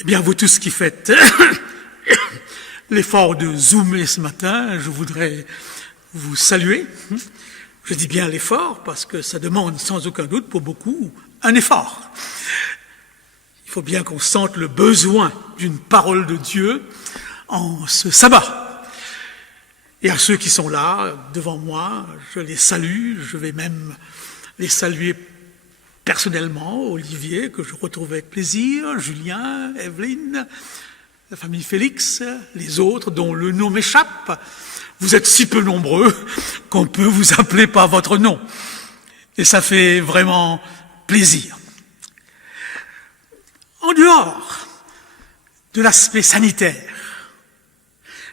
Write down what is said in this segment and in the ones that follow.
Eh bien, vous tous qui faites l'effort de zoomer ce matin, je voudrais vous saluer. Je dis bien l'effort parce que ça demande sans aucun doute pour beaucoup un effort. Il faut bien qu'on sente le besoin d'une parole de Dieu en ce sabbat. Et à ceux qui sont là, devant moi, je les salue, je vais même les saluer personnellement, Olivier, que je retrouve avec plaisir, Julien, Evelyne, la famille Félix, les autres dont le nom m'échappe. Vous êtes si peu nombreux qu'on peut vous appeler par votre nom. Et ça fait vraiment plaisir. En dehors de l'aspect sanitaire,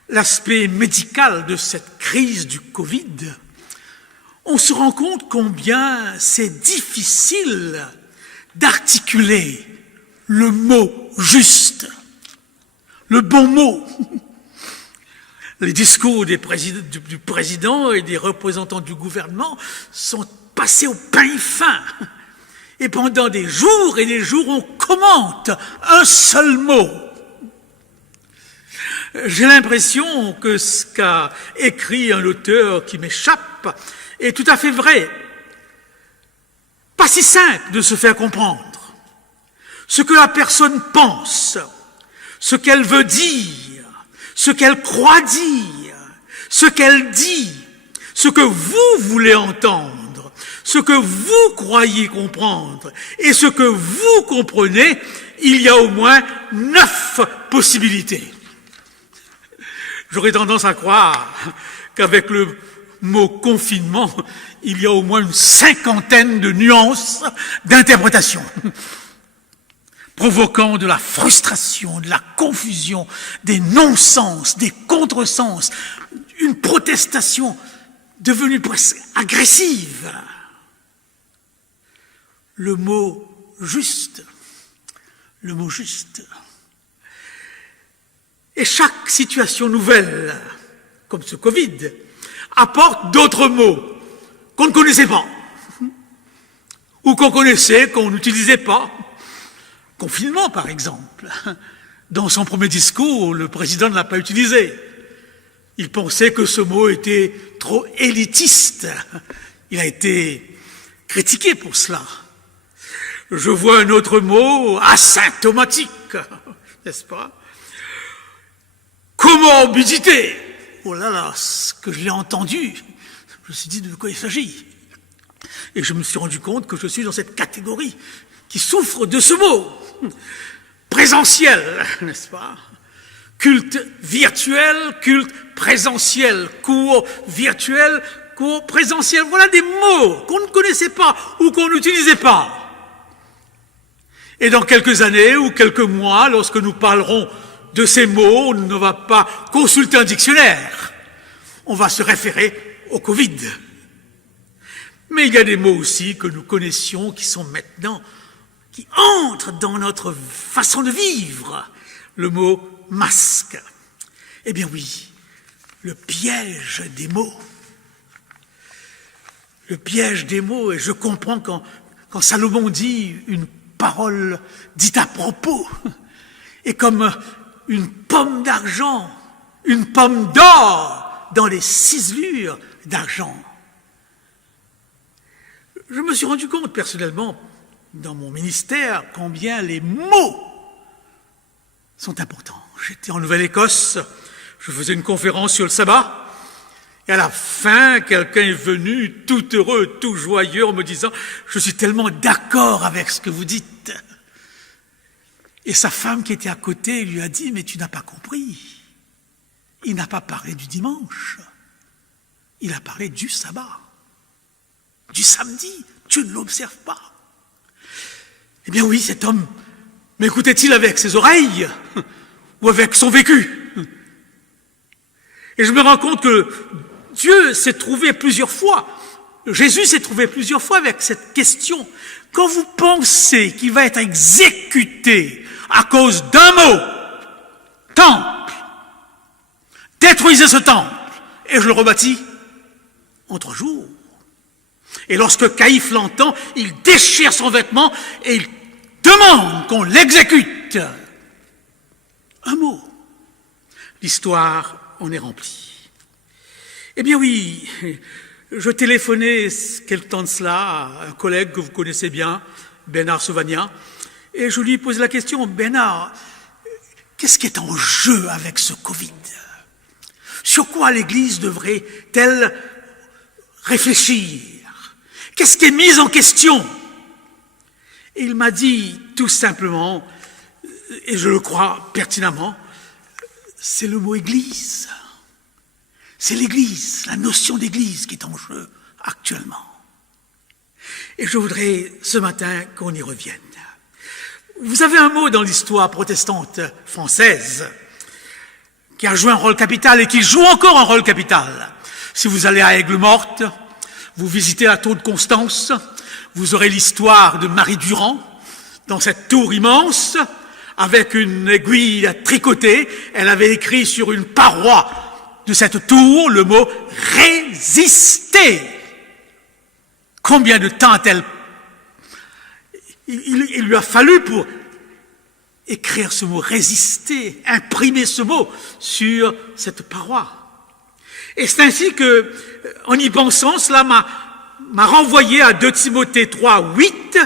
l'aspect médical de cette crise du Covid, on se rend compte combien c'est difficile d'articuler le mot juste, le bon mot. Les discours du président et des représentants du gouvernement sont passés au pain fin. Et pendant des jours et des jours, on commente un seul mot. J'ai l'impression que ce qu'a écrit un auteur qui m'échappe est tout à fait vrai. Pas si simple de se faire comprendre. Ce que la personne pense, ce qu'elle veut dire, ce qu'elle croit dire, ce qu'elle dit, ce que vous voulez entendre, ce que vous croyez comprendre et ce que vous comprenez, il y a au moins 9 possibilités. J'aurais tendance à croire qu'avec le mot confinement, il y a au moins une 50aine de nuances d'interprétation, provoquant de la frustration, de la confusion, des non-sens, des contresens, une protestation devenue presque agressive. Le mot juste. Et chaque situation nouvelle, comme ce Covid, apporte d'autres mots qu'on ne connaissait pas, ou qu'on connaissait, qu'on n'utilisait pas. Confinement, par exemple. Dans son premier discours, le président ne l'a pas utilisé. Il pensait que ce mot était trop élitiste. Il a été critiqué pour cela. Je vois un autre mot, asymptomatique, n'est-ce pas? Comorbidité. Oh là là, ce que je l'ai entendu, je me suis dit de quoi il s'agit. Et je me suis rendu compte que je suis dans cette catégorie qui souffre de ce mot. Présentiel, n'est-ce pas? Culte virtuel, culte présentiel, cours virtuel, cours présentiel. Voilà des mots qu'on ne connaissait pas ou qu'on n'utilisait pas. Et dans quelques années ou quelques mois, lorsque nous parlerons de ces mots, on ne va pas consulter un dictionnaire. On va se référer au Covid. Mais il y a des mots aussi que nous connaissions qui sont maintenant, qui entrent dans notre façon de vivre. Le mot masque. Eh bien oui, le piège des mots. Le piège des mots, et je comprends quand Salomon dit une parole dite à propos, et comme une pomme d'argent, une pomme d'or dans les ciselures d'argent. Je me suis rendu compte personnellement, dans mon ministère, combien les mots sont importants. J'étais en Nouvelle-Écosse, je faisais une conférence sur le sabbat, et à la fin, quelqu'un est venu tout heureux, tout joyeux, en me disant « Je suis tellement d'accord avec ce que vous dites ». Et sa femme qui était à côté lui a dit « Mais tu n'as pas compris. Il n'a pas parlé du dimanche. Il a parlé du sabbat. Du samedi. Tu ne l'observes pas. » Eh bien oui, cet homme m'écoutait-il avec ses oreilles ou avec son vécu? Et je me rends compte que Dieu s'est trouvé plusieurs fois, Jésus s'est trouvé plusieurs fois avec cette question. Quand vous pensez qu'il va être exécuté à cause d'un mot, temple, détruisez ce temple, et je le rebâtis en 3 jours. Et lorsque Caïphe l'entend, il déchire son vêtement et il demande qu'on l'exécute. Un mot. L'histoire en est remplie. Eh bien oui, je téléphonais quelque temps de cela à un collègue que vous connaissez bien, Bernard Sauvagnat, et je lui posais la question, Bernard, qu'est-ce qui est en jeu avec ce Covid? Sur quoi l'Église devrait-elle réfléchir? Qu'est-ce qui est mis en question? Et il m'a dit tout simplement, et je le crois pertinemment, c'est le mot Église. C'est l'Église, la notion d'Église qui est en jeu actuellement. Et je voudrais ce matin qu'on y revienne. Vous avez un mot dans l'histoire protestante française qui a joué un rôle capital et qui joue encore un rôle capital. Si vous allez à Aigues-Mortes, vous visitez la tour de Constance, vous aurez l'histoire de Marie Durand dans cette tour immense, avec une aiguille tricotée. Elle avait écrit sur une paroi de cette tour le mot « résister ». Combien de temps a-t-elle... Il lui a fallu pour écrire ce mot « résister », imprimer ce mot sur cette paroi. Et c'est ainsi que, en y pensant, cela m'a renvoyé à 2 Timothée 3, 8,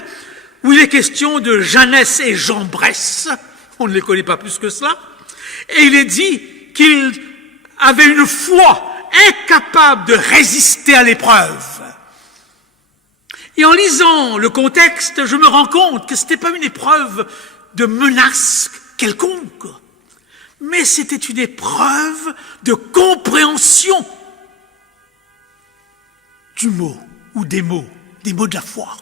où il est question de Jeannès et Jean Bresse. On ne les connaît pas plus que cela. Et il est dit qu'ils avaient une foi incapable de résister à l'épreuve. Et en lisant le contexte, je me rends compte que ce n'était pas une épreuve de menace quelconque, mais c'était une épreuve de compréhension du mot ou des mots de la foi.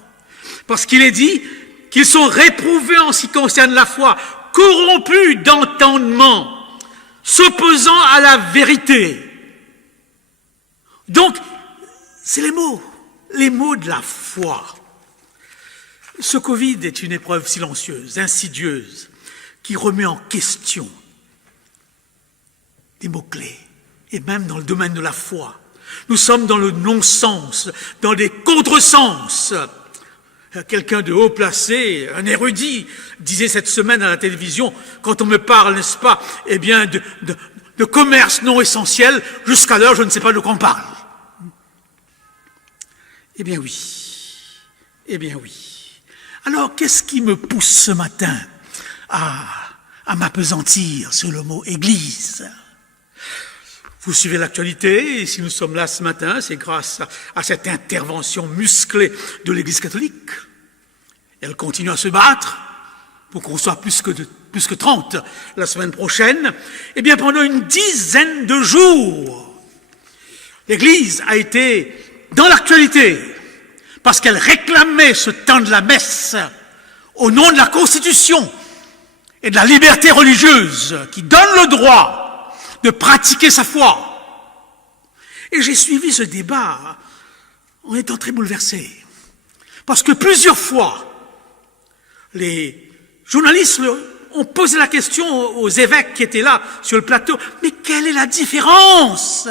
Parce qu'il est dit qu'ils sont réprouvés en ce qui concerne la foi, corrompus d'entendement, s'opposant à la vérité. Donc, c'est les mots de la foi. Ce Covid est une épreuve silencieuse, insidieuse, qui remet en question des mots-clés, et même dans le domaine de la foi. Nous sommes dans le non-sens, dans des contresens. Quelqu'un de haut placé, un érudit, disait cette semaine à la télévision, quand on me parle, n'est-ce pas, eh bien, de commerce non essentiel, jusqu'à l'heure, je ne sais pas de quoi on parle. Eh bien oui. Alors, qu'est-ce qui me pousse ce matin à m'appesantir sur le mot « Église » ? Vous suivez l'actualité, et si nous sommes là ce matin, c'est grâce à cette intervention musclée de l'Église catholique. Elle continue à se battre pour qu'on soit plus que 30 la semaine prochaine. Eh bien, pendant une dizaine de jours, l'Église a été dans l'actualité parce qu'elle réclamait ce temps de la messe au nom de la Constitution et de la liberté religieuse qui donne le droit de pratiquer sa foi. Et j'ai suivi ce débat en étant très bouleversé. Parce que plusieurs fois, les journalistes ont posé la question aux évêques qui étaient là sur le plateau. Mais quelle est la différence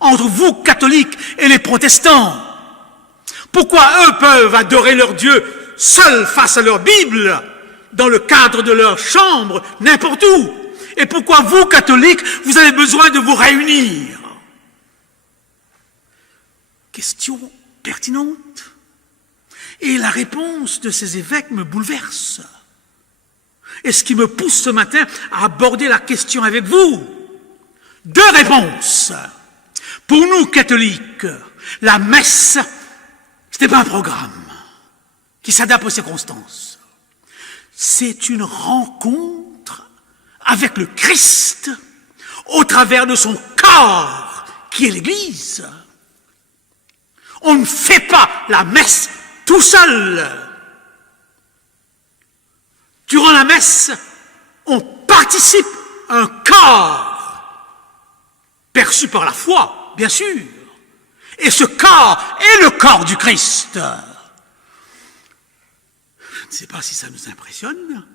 entre vous, catholiques, et les protestants? Pourquoi eux peuvent adorer leur Dieu seuls face à leur Bible, dans le cadre de leur chambre, n'importe où? Et pourquoi vous, catholiques, vous avez besoin de vous réunir? Question pertinente. Et la réponse de ces évêques me bouleverse. Et ce qui me pousse ce matin à aborder la question avec vous. 2 réponses. Pour nous, catholiques, la messe, ce n'est pas un programme qui s'adapte aux circonstances. C'est une rencontre avec le Christ au travers de son corps, qui est l'Église. On ne fait pas la messe tout seul. Durant la messe, on participe à un corps perçu par la foi, bien sûr. Et ce corps est le corps du Christ. Je ne sais pas si ça nous impressionne.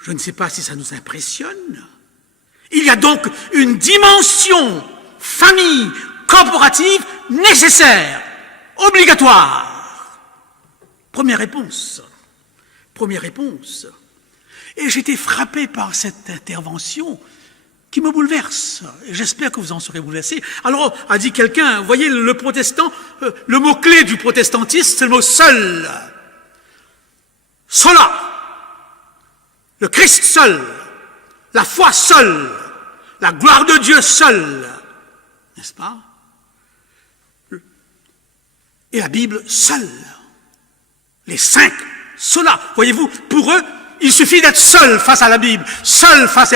Je ne sais pas si ça nous impressionne. Il y a donc une dimension famille corporative nécessaire, obligatoire. Première réponse. Et j'ai été frappé par cette intervention qui me bouleverse. Et j'espère que vous en serez bouleversés. Alors, a dit quelqu'un, voyez, le protestant, le mot-clé du protestantisme, c'est le mot seul. Sola. Le Christ seul. La foi seule. La gloire de Dieu seule. N'est-ce pas? Et la Bible seule. Les cinq, cela. Voyez-vous, pour eux, il suffit d'être seul face à la Bible, seul face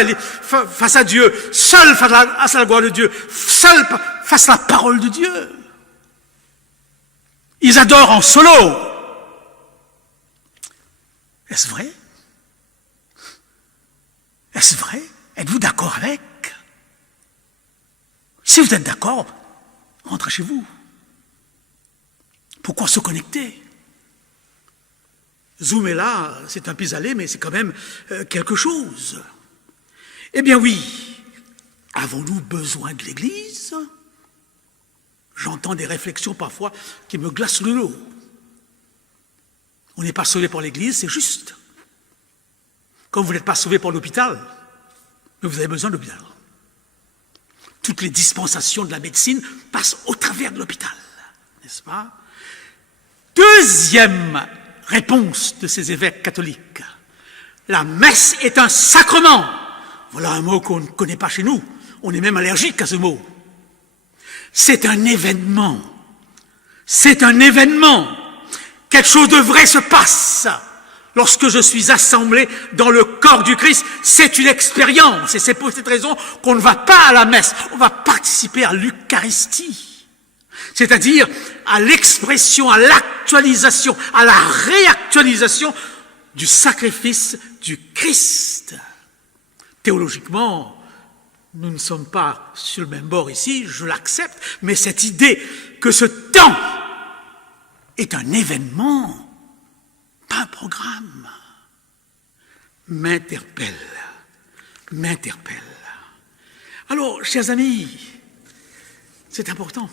à Dieu, seul face à la gloire de Dieu, seul face à la parole de Dieu. Ils adorent en solo. Est-ce vrai? Est-ce vrai? Êtes-vous d'accord avec? Si vous êtes d'accord, rentrez chez vous. Pourquoi se connecter? Zoom est là, c'est un pis-aller, mais c'est quand même quelque chose. Eh bien oui, avons-nous besoin de l'Église? J'entends des réflexions parfois qui me glacent le dos. On n'est pas sauvé par l'Église, c'est juste. Comme vous n'êtes pas sauvé par l'hôpital, mais vous avez besoin de l'hôpital. Toutes les dispensations de la médecine passent au travers de l'hôpital, n'est-ce pas? Deuxième réponse de ces évêques catholiques. La messe est un sacrement. Voilà un mot qu'on ne connaît pas chez nous. On est même allergique à ce mot. C'est un événement. C'est un événement. Quelque chose de vrai se passe. Lorsque je suis assemblé dans le corps du Christ, c'est une expérience. Et c'est pour cette raison qu'on ne va pas à la messe. On va participer à l'Eucharistie. C'est-à-dire à l'expression, à l'actualisation, à la réactualisation du sacrifice du Christ. Théologiquement, nous ne sommes pas sur le même bord ici, je l'accepte, mais cette idée que ce temps est un événement, pas un programme, m'interpelle. Alors, chers amis, c'est important.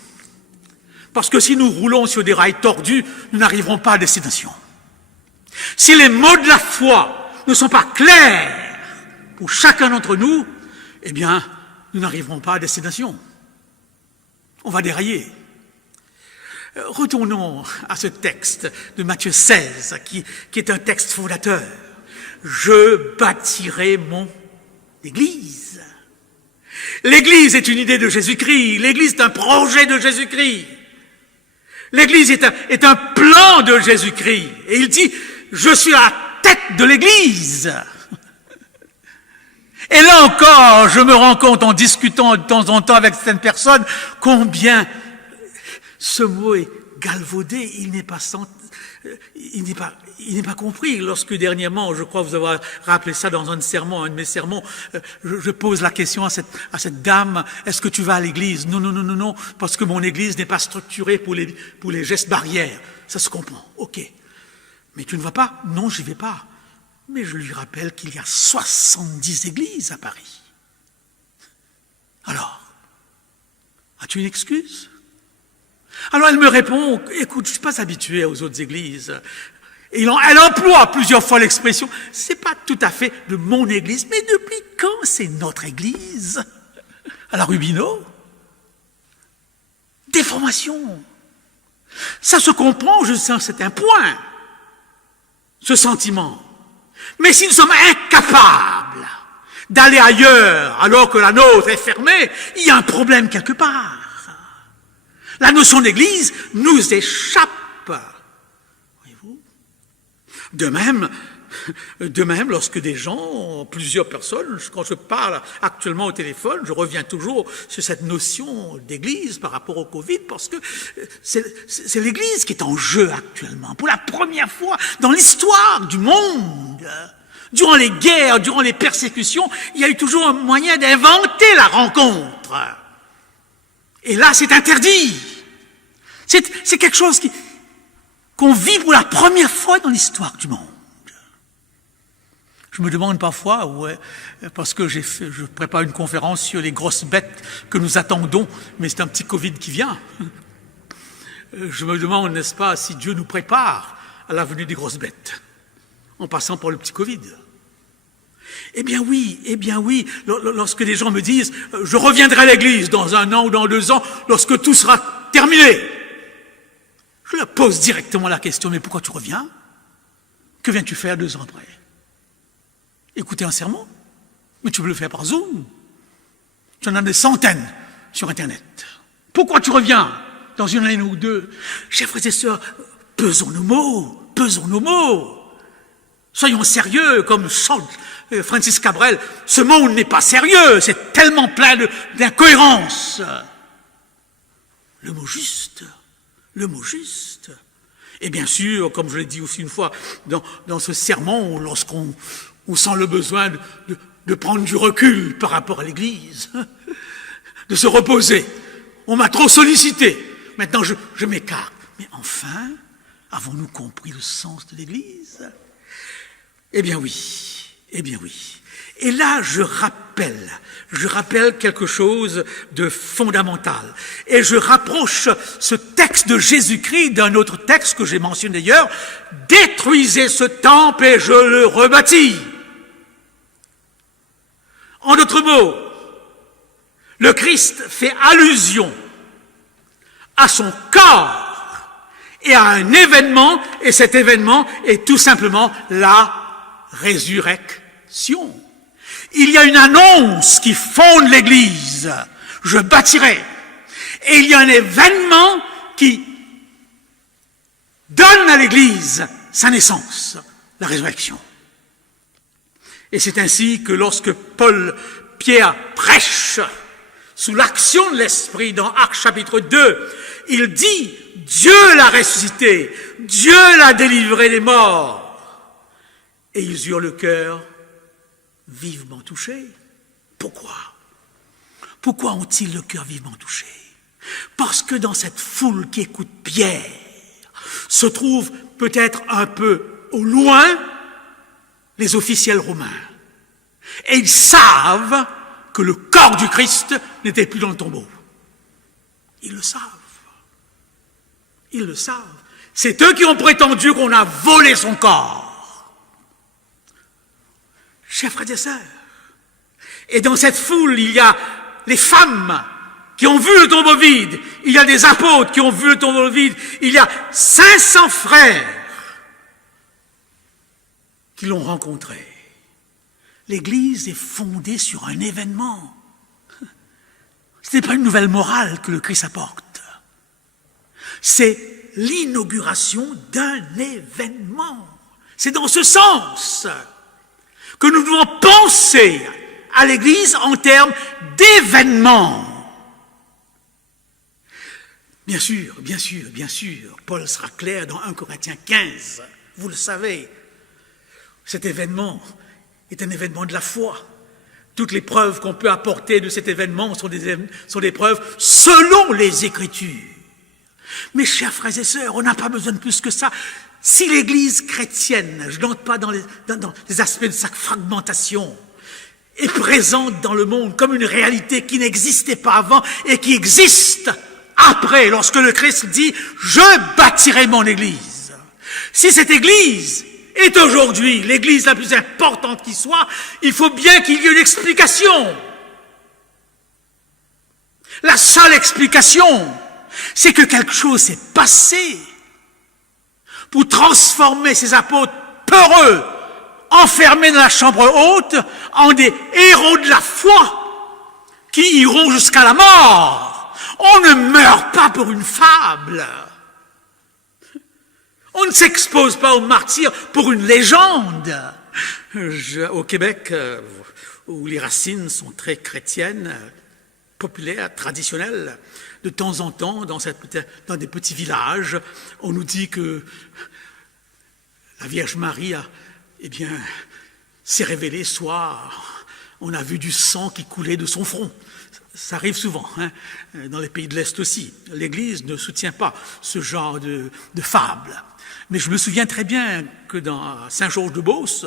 Parce que si nous roulons sur des rails tordus, nous n'arriverons pas à destination. Si les mots de la foi ne sont pas clairs pour chacun d'entre nous, eh bien, nous n'arriverons pas à destination. On va dérailler. Retournons à ce texte de Matthieu 16, qui est un texte fondateur. Je bâtirai mon Église. L'Église est une idée de Jésus-Christ. L'Église est un projet de Jésus-Christ. L'Église est un plan de Jésus-Christ. Et il dit, je suis à la tête de l'Église. Et là encore, je me rends compte en discutant de temps en temps avec certaines personnes, combien ce mot est galvaudé, il n'est pas compris. Lorsque dernièrement, je crois vous avoir rappelé ça dans un de mes sermons, je pose la question à cette dame, est-ce que tu vas à l'église? Non, parce que mon église n'est pas structurée pour les gestes barrières. Ça se comprend, ok. Mais tu ne vas pas? Non, j'y vais pas. Mais je lui rappelle qu'il y a 70 églises à Paris. Alors, as-tu une excuse? Alors elle me répond, écoute, je ne suis pas habituée aux autres églises. Et elle emploie plusieurs fois l'expression, c'est pas tout à fait de mon église, mais depuis quand c'est notre église? À la Rubino? Déformation. Ça se comprend, je sens, c'est un point, ce sentiment. Mais si nous sommes incapables d'aller ailleurs alors que la nôtre est fermée, il y a un problème quelque part. La notion d'église nous échappe. Voyez-vous? De même, lorsque des gens, plusieurs personnes, quand je parle actuellement au téléphone, je reviens toujours sur cette notion d'église par rapport au Covid, parce que c'est l'église qui est en jeu actuellement. Pour la première fois dans l'histoire du monde, durant les guerres, durant les persécutions, il y a eu toujours un moyen d'inventer la rencontre. Et là, c'est interdit. C'est quelque chose qu'on vit pour la première fois dans l'histoire du monde. Je me demande parfois, parce que je prépare une conférence sur les grosses bêtes que nous attendons, mais c'est un petit Covid qui vient. Je me demande, n'est-ce pas, si Dieu nous prépare à la venue des grosses bêtes, en passant par le petit Covid. Eh bien oui, lorsque les gens me disent « Je reviendrai à l'église dans 1 an ou dans 2 ans, lorsque tout sera terminé », je leur pose directement la question « Mais pourquoi tu reviens? Que viens-tu faire 2 ans après? Écouter un sermon? Mais tu peux le faire par Zoom. Tu en as des centaines sur Internet. Pourquoi tu reviens dans 1 année ou 2? Chers frères et sœurs, pesons nos mots. Soyons sérieux, comme chante Francis Cabrel. Ce monde n'est pas sérieux, c'est tellement plein d'incohérences. Le mot juste. Et bien sûr, comme je l'ai dit aussi une fois dans ce sermon, lorsqu'on sent le besoin de prendre du recul par rapport à l'Église, de se reposer. On m'a trop sollicité, maintenant je m'écarte. Mais enfin, avons-nous compris le sens de l'Église? Eh bien oui. Et là, je rappelle quelque chose de fondamental. Et je rapproche ce texte de Jésus-Christ d'un autre texte que j'ai mentionné d'ailleurs. « Détruisez ce temple et je le rebâtis ». En d'autres mots, le Christ fait allusion à son corps et à un événement, et cet événement est tout simplement la résurrection. Il y a une annonce qui fonde l'Église. Je bâtirai. Et il y a un événement qui donne à l'Église sa naissance, la résurrection. Et c'est ainsi que lorsque Pierre prêche sous l'action de l'Esprit dans Actes chapitre 2, il dit « Dieu l'a ressuscité, Dieu l'a délivré des morts ». Et ils eurent le cœur vivement touché. Pourquoi? Pourquoi ont-ils le cœur vivement touché? Parce que dans cette foule qui écoute Pierre se trouvent peut-être un peu au loin les officiels romains. Et ils savent que le corps du Christ n'était plus dans le tombeau. Ils le savent. C'est eux qui ont prétendu qu'on a volé son corps. Chers frères et sœurs, et dans cette foule, il y a les femmes qui ont vu le tombeau vide, il y a des apôtres qui ont vu le tombeau vide, il y a 500 frères qui l'ont rencontré. L'Église est fondée sur un événement. Ce n'est pas une nouvelle morale que le Christ apporte. C'est l'inauguration d'un événement. C'est dans ce sens que nous devons penser à l'Église en termes d'événements. Bien sûr, Paul sera clair dans 1 Corinthiens 15, vous le savez. Cet événement est un événement de la foi. Toutes les preuves qu'on peut apporter de cet événement sont des preuves selon les Écritures. Mes chers frères et sœurs, on n'a pas besoin de plus que ça. Si l'Église chrétienne, je n'entre pas dans les aspects de sa fragmentation, est présente dans le monde comme une réalité qui n'existait pas avant et qui existe après, lorsque le Christ dit « Je bâtirai mon Église ». Si cette Église est aujourd'hui l'Église la plus importante qui soit, il faut bien qu'il y ait une explication. La seule explication, c'est que quelque chose s'est passé pour transformer ces apôtres peureux, enfermés dans la chambre haute, en des héros de la foi qui iront jusqu'à la mort. On ne meurt pas pour une fable. On ne s'expose pas au martyr pour une légende. Au Québec, où les racines sont très chrétiennes, populaires, traditionnelles, de temps en temps, dans des petits villages, on nous dit que la Vierge Marie s'est révélée, soit on a vu du sang qui coulait de son front. Ça arrive souvent, dans les pays de l'Est aussi. L'Église ne soutient pas ce genre de fable. Mais je me souviens très bien que dans Saint-Georges-de-Beauce,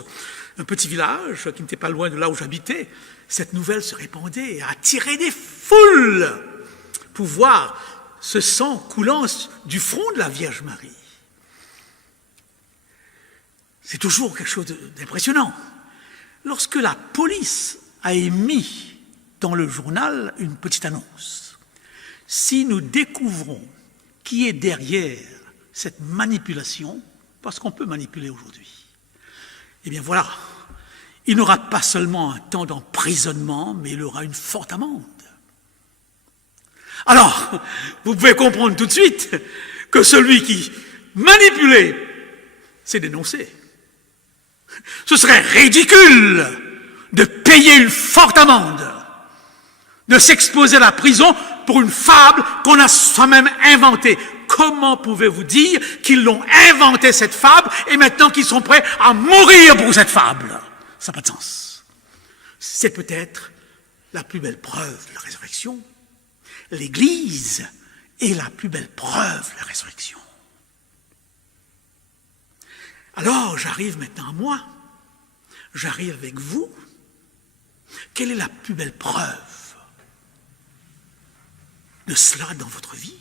un petit village qui n'était pas loin de là où j'habitais, cette nouvelle se répandait et attirait des foules pour voir ce sang coulant du front de la Vierge Marie. C'est toujours quelque chose d'impressionnant. lorsque la police a émis dans le journal une petite annonce. Si nous découvrons qui est derrière cette manipulation, parce qu'on peut manipuler aujourd'hui, eh bien voilà, il n'aura pas seulement un temps d'emprisonnement, mais il aura une forte amende. Alors, vous pouvez comprendre tout de suite que celui qui manipulait, c'est dénoncé. Ce serait ridicule de payer une forte amende, de s'exposer à la prison pour une fable qu'on a soi-même inventée. Comment pouvez-vous dire qu'ils l'ont inventée, cette fable, et maintenant qu'ils sont prêts à mourir pour cette fable? Ça n'a pas de sens. C'est peut-être la plus belle preuve de la résurrection. L'Église est la plus belle preuve de la résurrection. Alors, j'arrive maintenant à moi. J'arrive avec vous. Quelle est la plus belle preuve de cela dans votre vie?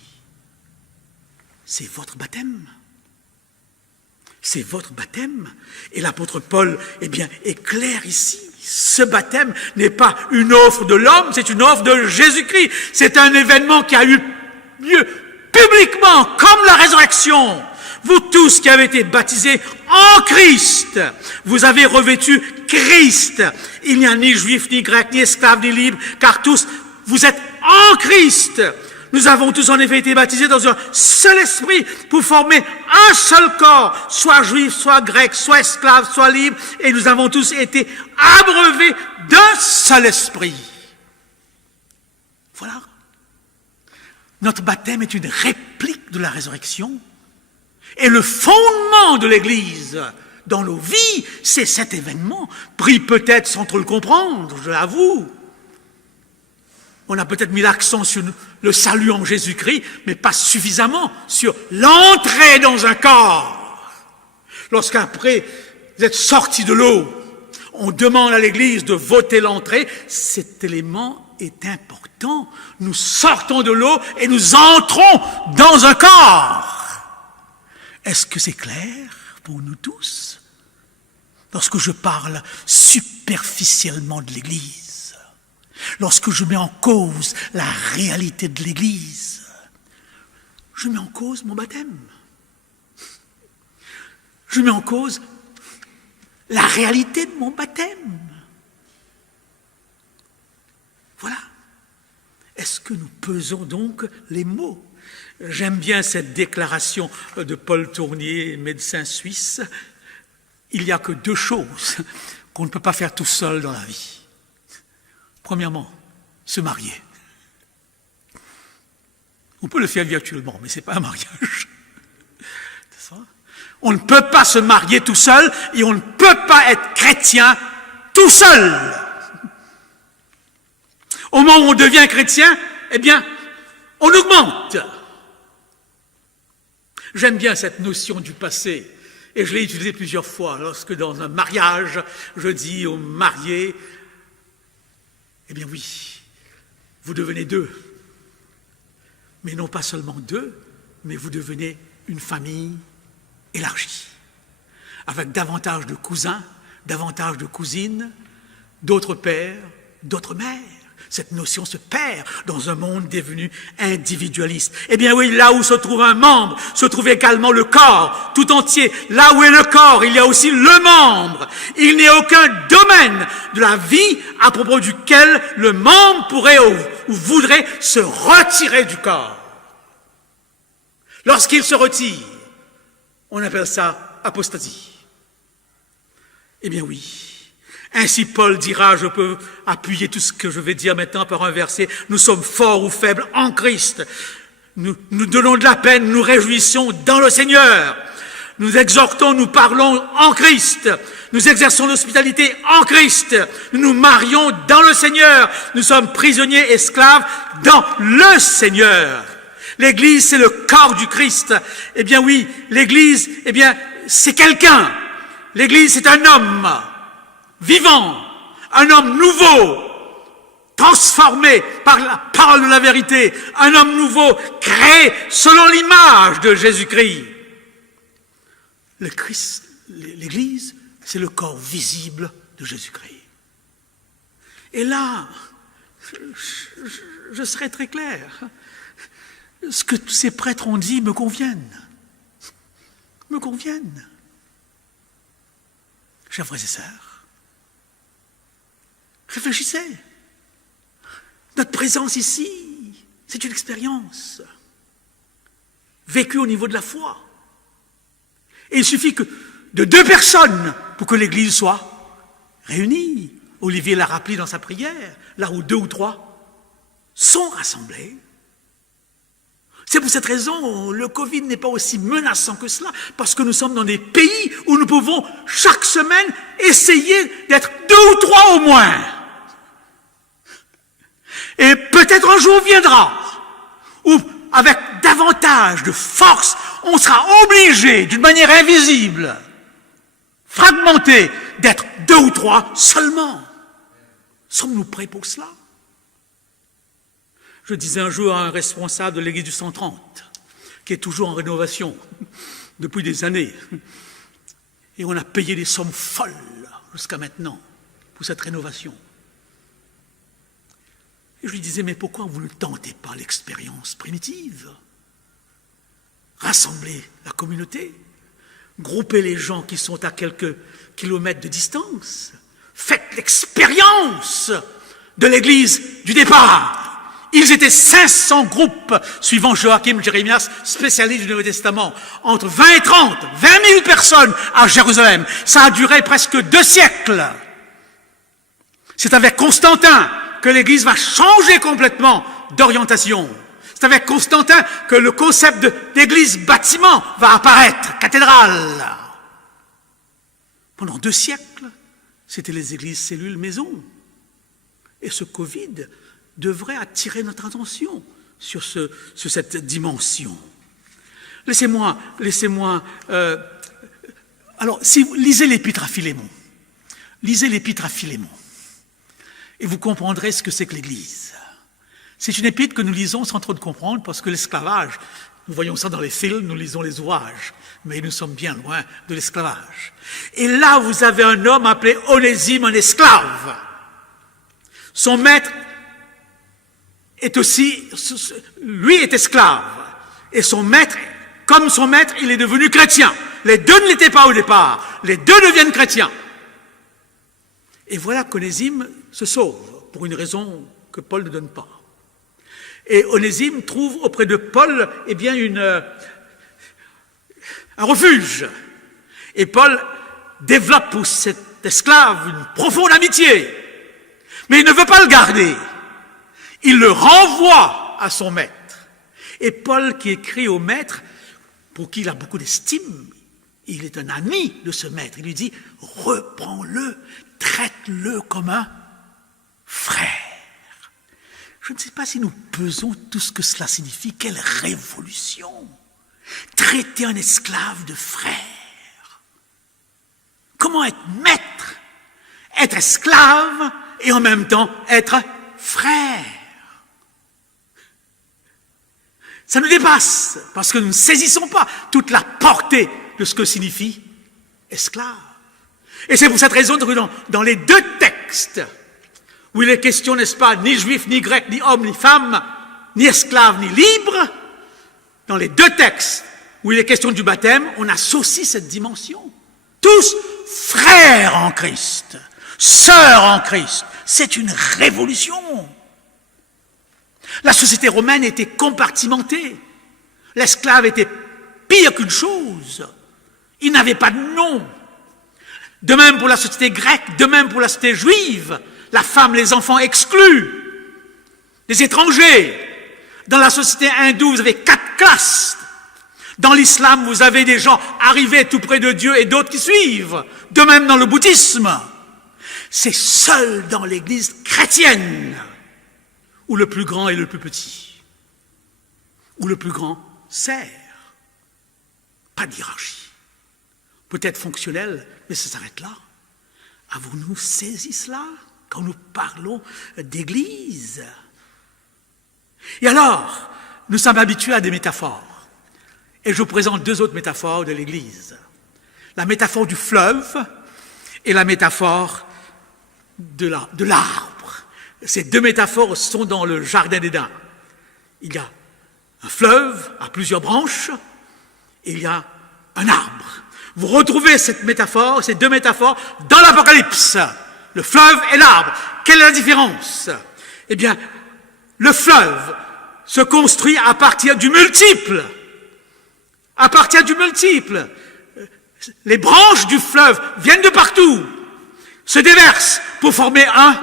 C'est votre baptême. C'est votre baptême. Et l'apôtre Paul, est clair ici. Ce baptême n'est pas une offre de l'homme, c'est une offre de Jésus-Christ. C'est un événement qui a eu lieu publiquement, comme la résurrection. Vous tous qui avez été baptisés en Christ, vous avez revêtu Christ. Il n'y a ni juif, ni grec, ni esclave, ni libre, car tous, vous êtes en Christ. Nous avons tous en effet été baptisés dans un seul esprit pour former un seul corps, soit juif, soit grec, soit esclave, soit libre, et nous avons tous été abreuvés d'un seul esprit. Voilà. Notre baptême est une réplique de la résurrection, et le fondement de l'Église dans nos vies, c'est cet événement, pris peut-être sans trop le comprendre, je l'avoue. On a peut-être mis l'accent sur le salut en Jésus-Christ, mais pas suffisamment sur l'entrée dans un corps. Lorsqu'après vous êtes sortis de l'eau, on demande à l'Église de voter l'entrée, cet élément est important. Nous sortons de l'eau et nous entrons dans un corps. Est-ce que c'est clair pour nous tous? Lorsque je parle superficiellement de l'Église, lorsque je mets en cause la réalité de l'Église, je mets en cause mon baptême. Je mets en cause la réalité de mon baptême. Voilà. Est-ce que nous pesons donc les mots? J'aime bien cette déclaration de Paul Tournier, médecin suisse. Il n'y a que deux choses qu'on ne peut pas faire tout seul dans la vie. Premièrement, se marier. On peut le faire virtuellement, mais ce n'est pas un mariage. C'est ça? On ne peut pas se marier tout seul et on ne peut pas être chrétien tout seul. Au moment où on devient chrétien, on augmente. J'aime bien cette notion du passé, et je l'ai utilisée plusieurs fois, lorsque dans un mariage, je dis aux mariés, oui, vous devenez deux, mais non pas seulement deux, mais vous devenez une famille élargie, avec davantage de cousins, davantage de cousines, d'autres pères, d'autres mères. Cette notion se perd dans un monde devenu individualiste. Oui, là où se trouve un membre, se trouve également le corps tout entier. Là où est le corps, il y a aussi le membre. Il n'y a aucun domaine de la vie à propos duquel le membre pourrait ou voudrait se retirer du corps. Lorsqu'il se retire, on appelle ça apostasie. Oui. Ainsi Paul dira, je peux appuyer tout ce que je vais dire maintenant par un verset, nous sommes forts ou faibles en Christ. Nous donnons de la peine, nous réjouissons dans le Seigneur. Nous exhortons, nous parlons en Christ. Nous exerçons l'hospitalité en Christ. Nous nous marions dans le Seigneur. Nous sommes prisonniers, esclaves dans le Seigneur. L'Église, c'est le corps du Christ. Oui, l'Église, c'est quelqu'un. L'Église, c'est un homme vivant, un homme nouveau, transformé par la parole de la vérité, un homme nouveau, créé selon l'image de Jésus-Christ. Le Christ, l'Église, c'est le corps visible de Jésus-Christ. Et là, je serai très clair. Ce que tous ces prêtres ont dit me conviennent. Me conviennent. Chers frères et sœurs, réfléchissez. Notre présence ici, c'est une expérience vécue au niveau de la foi. Et il suffit que de 2 personnes pour que l'Église soit réunie. Olivier l'a rappelé dans sa prière, là où 2 ou 3 sont rassemblés. C'est pour cette raison que le Covid n'est pas aussi menaçant que cela, parce que nous sommes dans des pays où nous pouvons chaque semaine essayer d'être 2 ou 3 au moins. Et peut-être un jour viendra où, avec davantage de force, on sera obligé, d'une manière invisible, fragmentée, d'être 2 ou 3 seulement. Sommes-nous prêts pour cela? Je disais un jour à un responsable de l'église du 130, qui est toujours en rénovation depuis des années, et on a payé des sommes folles jusqu'à maintenant pour cette rénovation. Et je lui disais, mais pourquoi vous ne tentez pas l'expérience primitive? Rassembler la communauté, grouper les gens qui sont à quelques kilomètres de distance, faites l'expérience de l'église du départ. Ils étaient 500 groupes, suivant Joachim Jérémias, spécialiste du Nouveau Testament, entre 20 et 30, 20 000 personnes à Jérusalem. Ça a duré presque 2 siècles. C'est avec Constantin que l'Église va changer complètement d'orientation. C'est avec Constantin que le concept d'église-bâtiment va apparaître, cathédrale. Pendant 2 siècles, c'était les églises, cellules, maisons. Et ce Covid devrait attirer notre attention sur cette dimension. Laissez-moi. Alors, si vous lisez l'épître à Philémon, et vous comprendrez ce que c'est que l'Église. C'est une épître que nous lisons sans trop de comprendre, parce que l'esclavage, nous voyons ça dans les films, nous lisons les ouvrages, mais nous sommes bien loin de l'esclavage. Et là, vous avez un homme appelé Onésime, un esclave. Son maître est aussi, lui est esclave. Et son maître, comme son maître, il est devenu chrétien. Les 2 ne l'étaient pas au départ. Les 2 deviennent chrétiens. Et voilà qu'Onésime se sauve, pour une raison que Paul ne donne pas. Et Onésime trouve auprès de Paul, eh bien, un refuge. Et Paul développe pour cet esclave une profonde amitié. Mais il ne veut pas le garder. Il le renvoie à son maître. Et Paul, qui écrit au maître, pour qui il a beaucoup d'estime, il est un ami de ce maître. Il lui dit, reprends-le, traite-le comme un frère. Je ne sais pas si nous pesons tout ce que cela signifie. Quelle révolution! Traiter un esclave de frère. Comment être maître, être esclave et en même temps être frère? Ça nous dépasse, parce que nous ne saisissons pas toute la portée de ce que signifie esclave. Et c'est pour cette raison que dans les 2 textes, où il est question, n'est-ce pas, ni juif, ni grec, ni homme, ni femme, ni esclave, ni libre, dans les 2 textes où il est question du baptême, on associe cette dimension. Tous frères en Christ, sœurs en Christ. C'est une révolution. La société romaine était compartimentée. L'esclave était pire qu'une chose. Il n'avait pas de nom. De même pour la société grecque, de même pour la société juive. La femme, les enfants exclus. Les étrangers. Dans la société hindoue, vous avez 4 classes. Dans l'islam, vous avez des gens arrivés tout près de Dieu et d'autres qui suivent. De même dans le bouddhisme. C'est seul dans l'église chrétienne où le plus grand est le plus petit. Où le plus grand sert. Pas de hiérarchie. Peut-être fonctionnelle, mais ça s'arrête là. Avons-nous saisi cela quand nous parlons d'église? Et alors, nous sommes habitués à des métaphores. Et je vous présente 2 autres métaphores de l'église. La métaphore du fleuve et la métaphore de l'arbre. Ces deux métaphores sont dans le jardin d'Éden. Il y a un fleuve à plusieurs branches et il y a un arbre. Vous retrouvez cette métaphore, ces deux métaphores dans l'Apocalypse. Le fleuve et l'arbre. Quelle est la différence? Eh bien, le fleuve se construit à partir du multiple. À partir du multiple. Les branches du fleuve viennent de partout, se déversent pour former un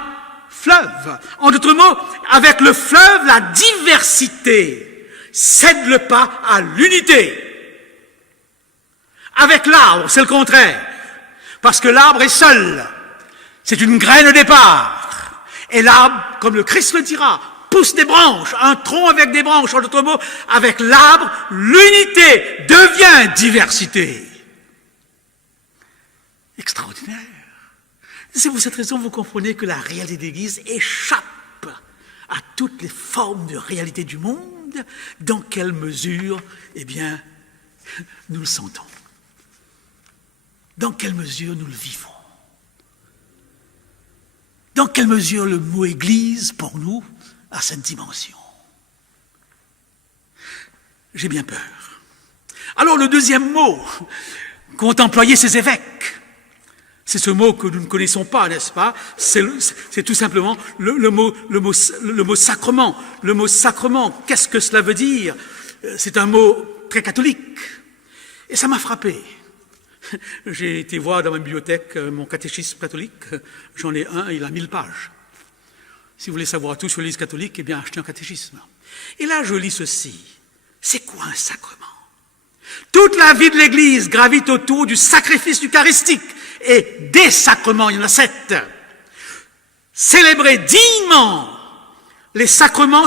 fleuve. En d'autres mots, avec le fleuve, la diversité cède le pas à l'unité. Avec l'arbre, c'est le contraire. Parce que l'arbre est seul. C'est une graine au départ. Et l'arbre, comme le Christ le dira, pousse des branches, un tronc avec des branches. En d'autres mots, avec l'arbre, l'unité devient diversité. Extraordinaire. C'est pour cette raison que vous comprenez que la réalité de l'Église échappe à toutes les formes de réalité du monde. Dans quelle mesure, eh bien, nous le sentons? Dans quelle mesure nous le vivons? Dans quelle mesure le mot Église, pour nous, a cette dimension? J'ai bien peur. Alors le deuxième mot qu'ont employé ces évêques, c'est ce mot que nous ne connaissons pas, n'est-ce pas? C'est tout simplement le mot sacrement. Le mot sacrement, qu'est-ce que cela veut dire? C'est un mot très catholique. Et ça m'a frappé. J'ai été voir dans ma bibliothèque mon catéchisme catholique. J'en ai un, il a 1000 pages. Si vous voulez savoir tout sur l'Église catholique, eh bien, achetez un catéchisme. Et là, je lis ceci. C'est quoi un sacrement? Toute la vie de l'Église gravite autour du sacrifice eucharistique et des sacrements, il y en a 7. Célébrer dignement les sacrements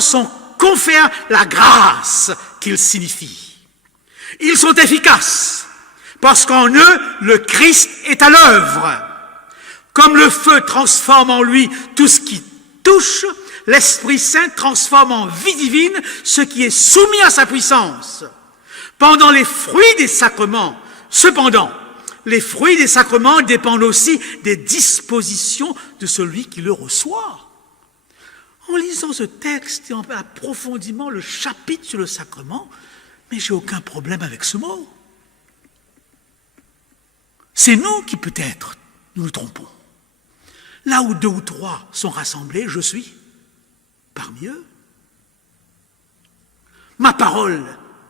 confèrent la grâce qu'ils signifient. Ils sont efficaces parce qu'en eux, le Christ est à l'œuvre. Comme le feu transforme en lui tout ce qui touche, l'Esprit Saint transforme en vie divine ce qui est soumis à sa puissance. Pendant les fruits des sacrements, cependant, les fruits des sacrements dépendent aussi des dispositions de celui qui le reçoit. En lisant ce texte et en approfondissant le chapitre sur le sacrement, mais j'ai aucun problème avec ce mot. C'est nous qui peut-être nous nous trompons. Là où 2 ou 3 sont rassemblés, je suis parmi eux. Ma parole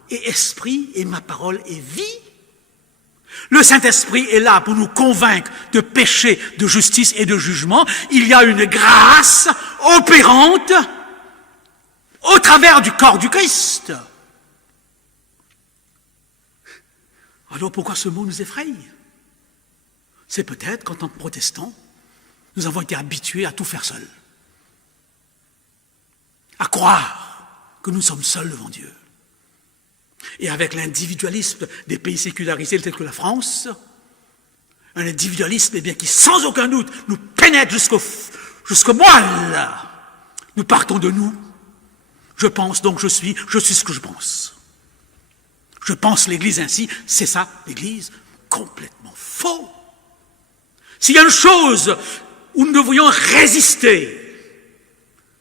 est esprit et ma parole est vie. Le Saint-Esprit est là pour nous convaincre de péché, de justice et de jugement. Il y a une grâce opérante au travers du corps du Christ. Alors pourquoi ce mot nous effraie? C'est peut-être qu'en tant que protestants, nous avons été habitués à tout faire seuls, à croire que nous sommes seuls devant Dieu. Et avec l'individualisme des pays sécularisés tels que la France, un individualisme eh bien, qui sans aucun doute nous pénètre jusqu'au moelle, nous partons de nous. Je pense donc je suis ce que je pense. Je pense l'Église ainsi, c'est ça l'Église, complètement faux. S'il y a une chose où nous devrions résister,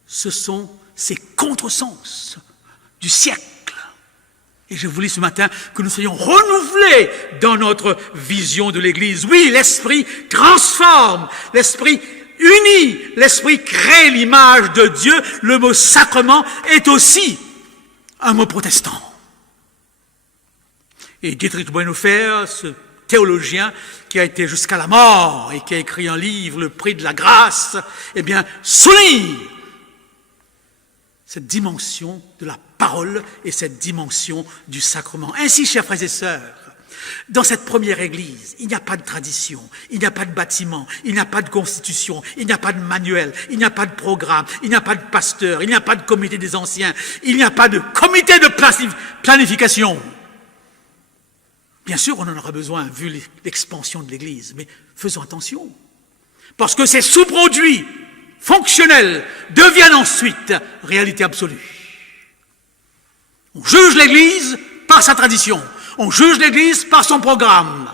ce sont ces contresens du siècle. Et je voulais ce matin que nous soyons renouvelés dans notre vision de l'Église. Oui, l'Esprit transforme, l'Esprit unit, l'Esprit crée l'image de Dieu. Le mot sacrement est aussi un mot protestant. Et Dietrich Bonhoeffer, ce théologien qui a été jusqu'à la mort et qui a écrit un livre, Le prix de la grâce, eh bien, souligne cette dimension de la parole et cette dimension du sacrement. Ainsi, chers frères et sœurs, dans cette première église, il n'y a pas de tradition, il n'y a pas de bâtiment, il n'y a pas de constitution, il n'y a pas de manuel, il n'y a pas de programme, il n'y a pas de pasteur, il n'y a pas de comité des anciens, il n'y a pas de comité de planification. Bien sûr, on en aura besoin vu l'expansion de l'église, mais faisons attention, parce que ces sous-produits fonctionnels deviennent ensuite réalité absolue. On juge l'Église par sa tradition. On juge l'Église par son programme.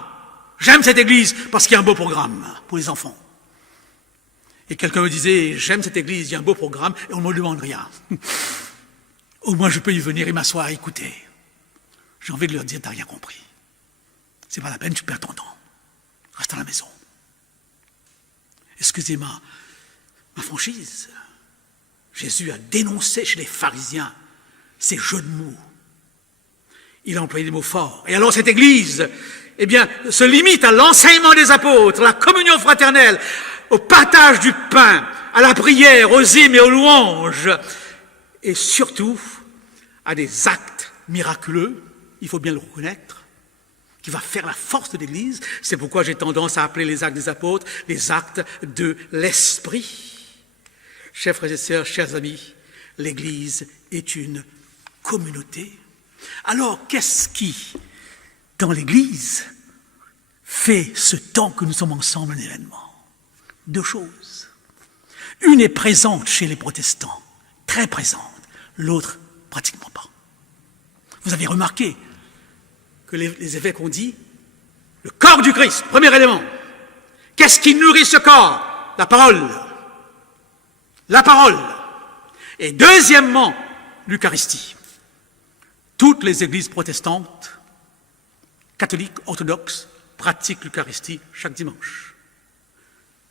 J'aime cette Église parce qu'il y a un beau programme pour les enfants. Et quelqu'un me disait, j'aime cette église, il y a un beau programme, et on ne me demande rien. Au moins je peux y venir et m'asseoir et écouter. J'ai envie de leur dire, t'as rien compris. C'est pas la peine, tu perds ton temps. Reste à la maison. Excusez ma franchise. Jésus a dénoncé chez les pharisiens ces jeux de mots. Il a employé des mots forts. Et alors cette église, eh bien, se limite à l'enseignement des apôtres, à la communion fraternelle, au partage du pain, à la prière, aux hymnes et aux louanges, et surtout à des actes miraculeux, il faut bien le reconnaître, qui va faire la force de l'Église. C'est pourquoi j'ai tendance à appeler les actes des apôtres les actes de l'Esprit. Chers frères et sœurs, chers amis, l'Église est une communauté. Alors, qu'est-ce qui, dans l'Église, fait ce temps que nous sommes ensemble un événement? Deux choses. Une est présente chez les protestants, très présente, l'autre pratiquement pas. Vous avez remarqué que les évêques ont dit le corps du Christ, premier élément. Qu'est-ce qui nourrit ce corps? La parole. La parole. Et deuxièmement, l'Eucharistie. Toutes les églises protestantes, catholiques, orthodoxes, pratiquent l'Eucharistie chaque dimanche.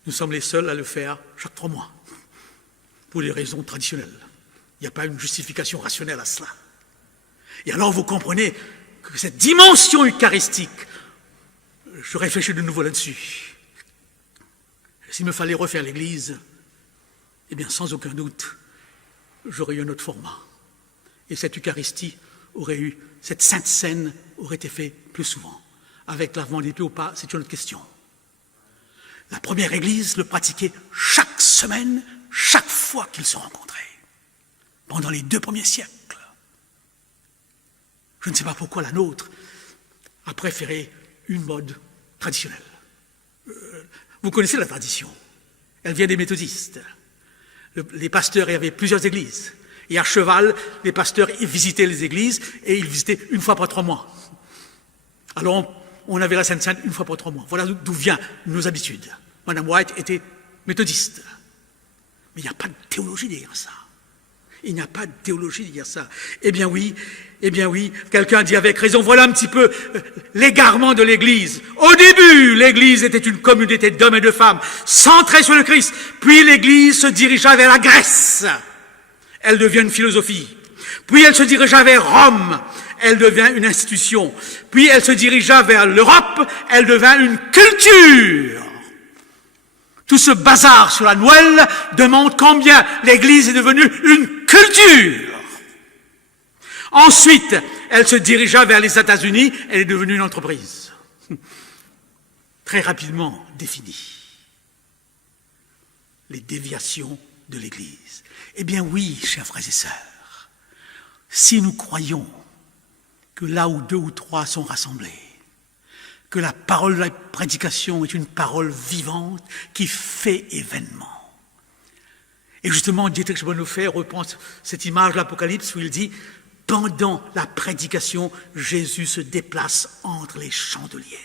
Nous sommes les seuls à le faire chaque 3 mois, pour des raisons traditionnelles. Il n'y a pas une justification rationnelle à cela. Et alors vous comprenez que cette dimension eucharistique, je réfléchis de nouveau là-dessus. S'il me fallait refaire l'Église, eh bien sans aucun doute, j'aurais eu un autre format. Et cette Eucharistie aurait eu, cette sainte scène aurait été faite plus souvent. Avec lavement des pieds ou pas, c'est une autre question. La première Église le pratiquait chaque semaine, chaque fois qu'ils se rencontraient, pendant les 2 premiers siècles. Je ne sais pas pourquoi la nôtre a préféré une mode traditionnelle. Vous connaissez la tradition. Elle vient des méthodistes. Les pasteurs avaient plusieurs églises. Et à cheval, les pasteurs visitaient les églises et ils visitaient une fois par 3 mois. Alors on avait la Sainte Seine une fois par 3 mois. Voilà d'où viennent nos habitudes. Madame White était méthodiste. Mais il n'y a pas de théologie derrière ça. Il n'y a pas de théologie derrière ça. Eh bien oui, quelqu'un dit avec raison, voilà un petit peu l'égarement de l'Église. Au début, l'Église était une communauté d'hommes et de femmes centrée sur le Christ. Puis l'Église se dirigea vers la Grèce. Elle devient une philosophie. Puis elle se dirigea vers Rome. Elle devient une institution. Puis elle se dirigea vers l'Europe. Elle devint une culture. Tout ce bazar sur la Noël demande combien l'Église est devenue une culture. Ensuite, elle se dirigea vers les États-Unis. Elle est devenue une entreprise. Très rapidement définie. Les déviations de l'Église. Eh bien oui, chers frères et sœurs, si nous croyons que là où 2 ou 3 sont rassemblés, que la parole de la prédication est une parole vivante qui fait événement. Et justement, Dietrich Bonhoeffer reprend cette image de l'Apocalypse où il dit « Pendant la prédication, Jésus se déplace entre les chandeliers. »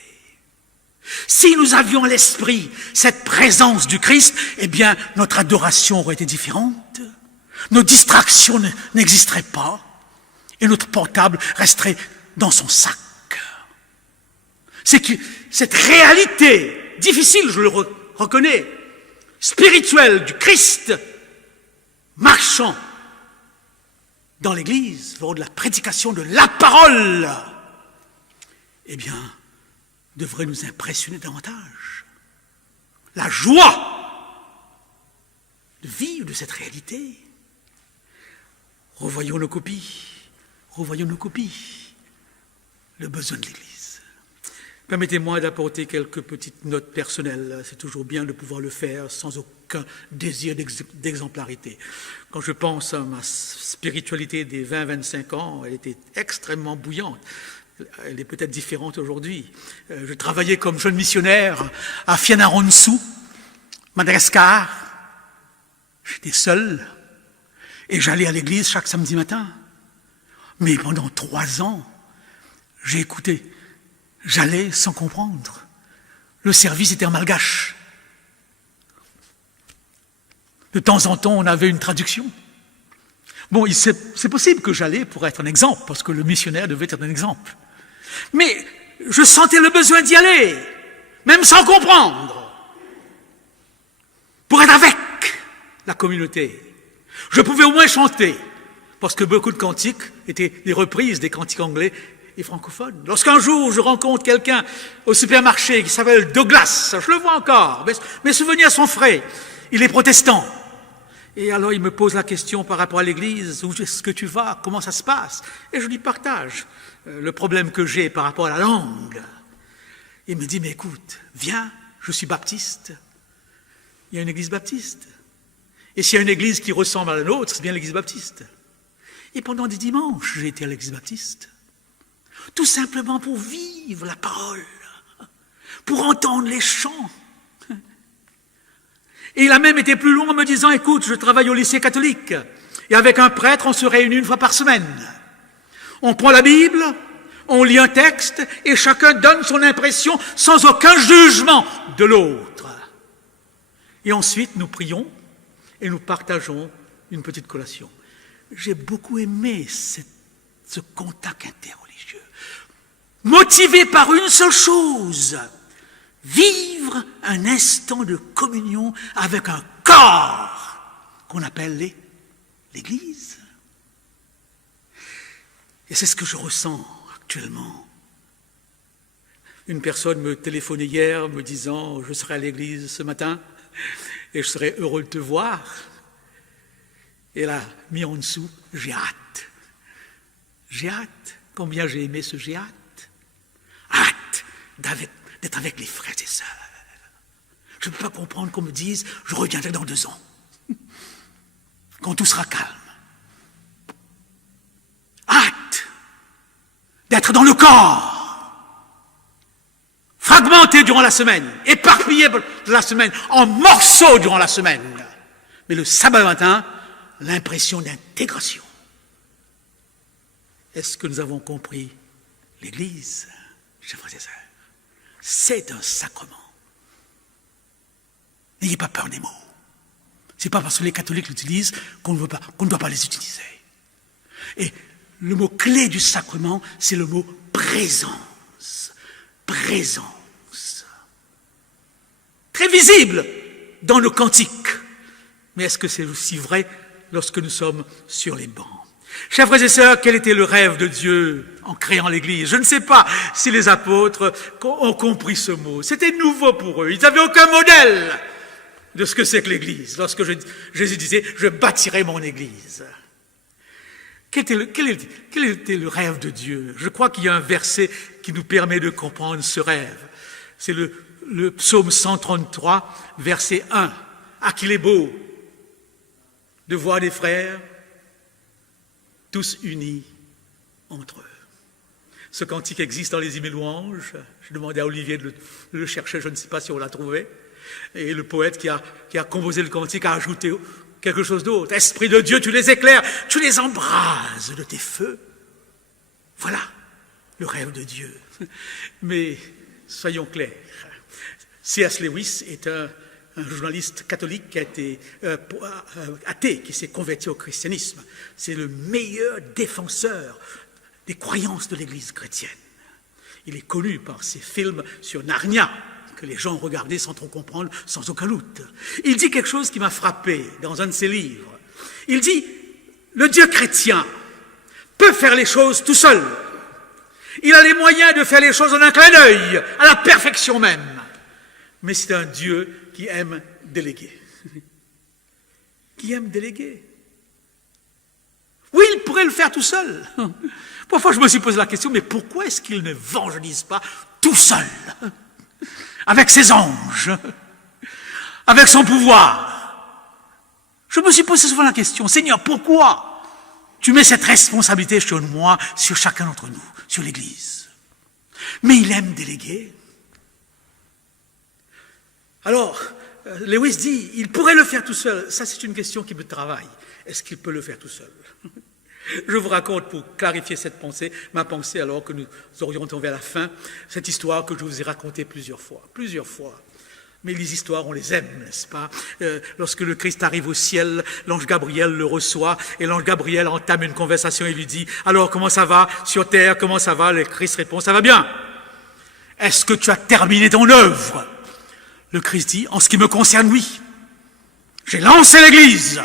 Si nous avions à l'esprit cette présence du Christ, eh bien, notre adoration aurait été différente. Nos distractions n'existeraient pas. Et notre portable resterait dans son sac. C'est que cette réalité difficile, je le reconnais, spirituelle du Christ marchant dans l'Église, lors de la prédication de la parole, eh bien, devrait nous impressionner davantage. La joie de vivre de cette réalité. Revoyons nos copies, le besoin de l'Église. Permettez-moi d'apporter quelques petites notes personnelles. C'est toujours bien de pouvoir le faire sans aucun désir d'exemplarité. Quand je pense à ma spiritualité des 20-25 ans, elle était extrêmement bouillante. Elle est peut-être différente aujourd'hui. Je travaillais comme jeune missionnaire à Fianarantsoa, Madagascar. J'étais seul et j'allais à l'église chaque samedi matin. Mais pendant 3 ans, j'ai écouté. J'allais sans comprendre. Le service était en malgache. De temps en temps, on avait une traduction. Bon, c'est possible que j'allais pour être un exemple, parce que le missionnaire devait être un exemple. Mais je sentais le besoin d'y aller, même sans comprendre, pour être avec la communauté. Je pouvais au moins chanter, parce que beaucoup de cantiques étaient des reprises des cantiques anglais et francophones. Lorsqu'un jour je rencontre quelqu'un au supermarché qui s'appelle Douglas, je le vois encore, mes souvenirs sont frais, il est protestant. Et alors il me pose la question par rapport à l'église, où est-ce que tu vas, comment ça se passe? Et je lui partage le problème que j'ai par rapport à la langue. Il me dit, mais écoute, viens, je suis baptiste, il y a une église baptiste. Et s'il y a une église qui ressemble à la nôtre, c'est bien l'église baptiste. Et pendant des dimanches, j'ai été à l'église baptiste. Tout simplement pour vivre la parole, pour entendre les chants. Et il a même été plus loin en me disant, écoute, je travaille au lycée catholique, et avec un prêtre, on se réunit une fois par semaine. On prend la Bible, on lit un texte, et chacun donne son impression sans aucun jugement de l'autre. Et ensuite, nous prions, et nous partageons une petite collation. J'ai beaucoup aimé ce contact interreligieux, motivé par une seule chose, vivre un instant de communion avec un corps qu'on appelle l'Église. Et c'est ce que je ressens actuellement. Une personne me téléphonait hier me disant « Je serai à l'église ce matin et je serai heureux de te voir ». Et elle a mis en dessous « J'ai hâte ». J'ai hâte. Combien j'ai aimé ce « j'ai hâte ». Hâte d'être avec les frères et sœurs. Je ne peux pas comprendre qu'on me dise « Je reviendrai dans 2 ans », quand tout sera calme. Hâte d'être dans le corps, fragmenté durant la semaine, éparpillé de la semaine, en morceaux durant la semaine. Mais le sabbat matin, l'impression d'intégration. Est-ce que nous avons compris l'Église, chers frères et sœurs? C'est un sacrement. N'ayez pas peur des mots. Ce n'est pas parce que les catholiques l'utilisent qu'on ne doit pas les utiliser. Et le mot clé du sacrement, c'est le mot présence. Présence. Très visible dans nos cantiques. Mais est-ce que c'est aussi vrai lorsque nous sommes sur les bancs? Chers frères et sœurs, quel était le rêve de Dieu en créant l'Église? Je ne sais pas si les apôtres ont compris ce mot. C'était nouveau pour eux. Ils n'avaient aucun modèle de ce que c'est que l'Église. Lorsque Jésus disait « Je bâtirai mon Église ». Quel était le rêve de Dieu? Je crois qu'il y a un verset qui nous permet de comprendre ce rêve. C'est le psaume 133, verset 1. « Ah, qu'il est beau de voir des frères tous unis entre eux. » Ce cantique existe dans les hymnes et louanges. Je demandais à Olivier de le chercher, je ne sais pas si on l'a trouvé. Et le poète qui a composé le cantique a ajouté quelque chose d'autre. « Esprit de Dieu, tu les éclaires, tu les embrases de tes feux. » Voilà le rêve de Dieu. Mais soyons clairs. C.S. Lewis est un journaliste catholique qui a été athée, qui s'est converti au christianisme. C'est le meilleur défenseur des croyances de l'Église chrétienne. Il est connu par ses films sur Narnia, que les gens regardaient sans trop comprendre, sans aucun doute. Il dit quelque chose qui m'a frappé dans un de ses livres. Il dit, le Dieu chrétien peut faire les choses tout seul. Il a les moyens de faire les choses en un clin d'œil, à la perfection même. Mais c'est un Dieu qui aime déléguer. Qui aime déléguer. Oui, il pourrait le faire tout seul. Parfois, je me suis posé la question, mais pourquoi est-ce qu'il n'évangélise pas tout seul? Avec ses anges, avec son pouvoir. Je me suis posé souvent la question, Seigneur, pourquoi tu mets cette responsabilité sur moi, sur chacun d'entre nous, sur l'Église? Mais il aime déléguer. Alors, Lewis dit, il pourrait le faire tout seul. Ça, c'est une question qui me travaille. Est-ce qu'il peut le faire tout seul? Je vous raconte, pour clarifier cette pensée, ma pensée alors que nous orientons vers la fin, cette histoire que je vous ai racontée plusieurs fois. Mais les histoires, on les aime, n'est-ce pas? Lorsque le Christ arrive au ciel, l'ange Gabriel le reçoit, et l'ange Gabriel entame une conversation et lui dit « Alors, comment ça va sur terre? Comment ça va ?» Le Christ répond « Ça va bien. Est-ce que tu as terminé ton œuvre ?» Le Christ dit « En ce qui me concerne, oui. J'ai lancé l'Église.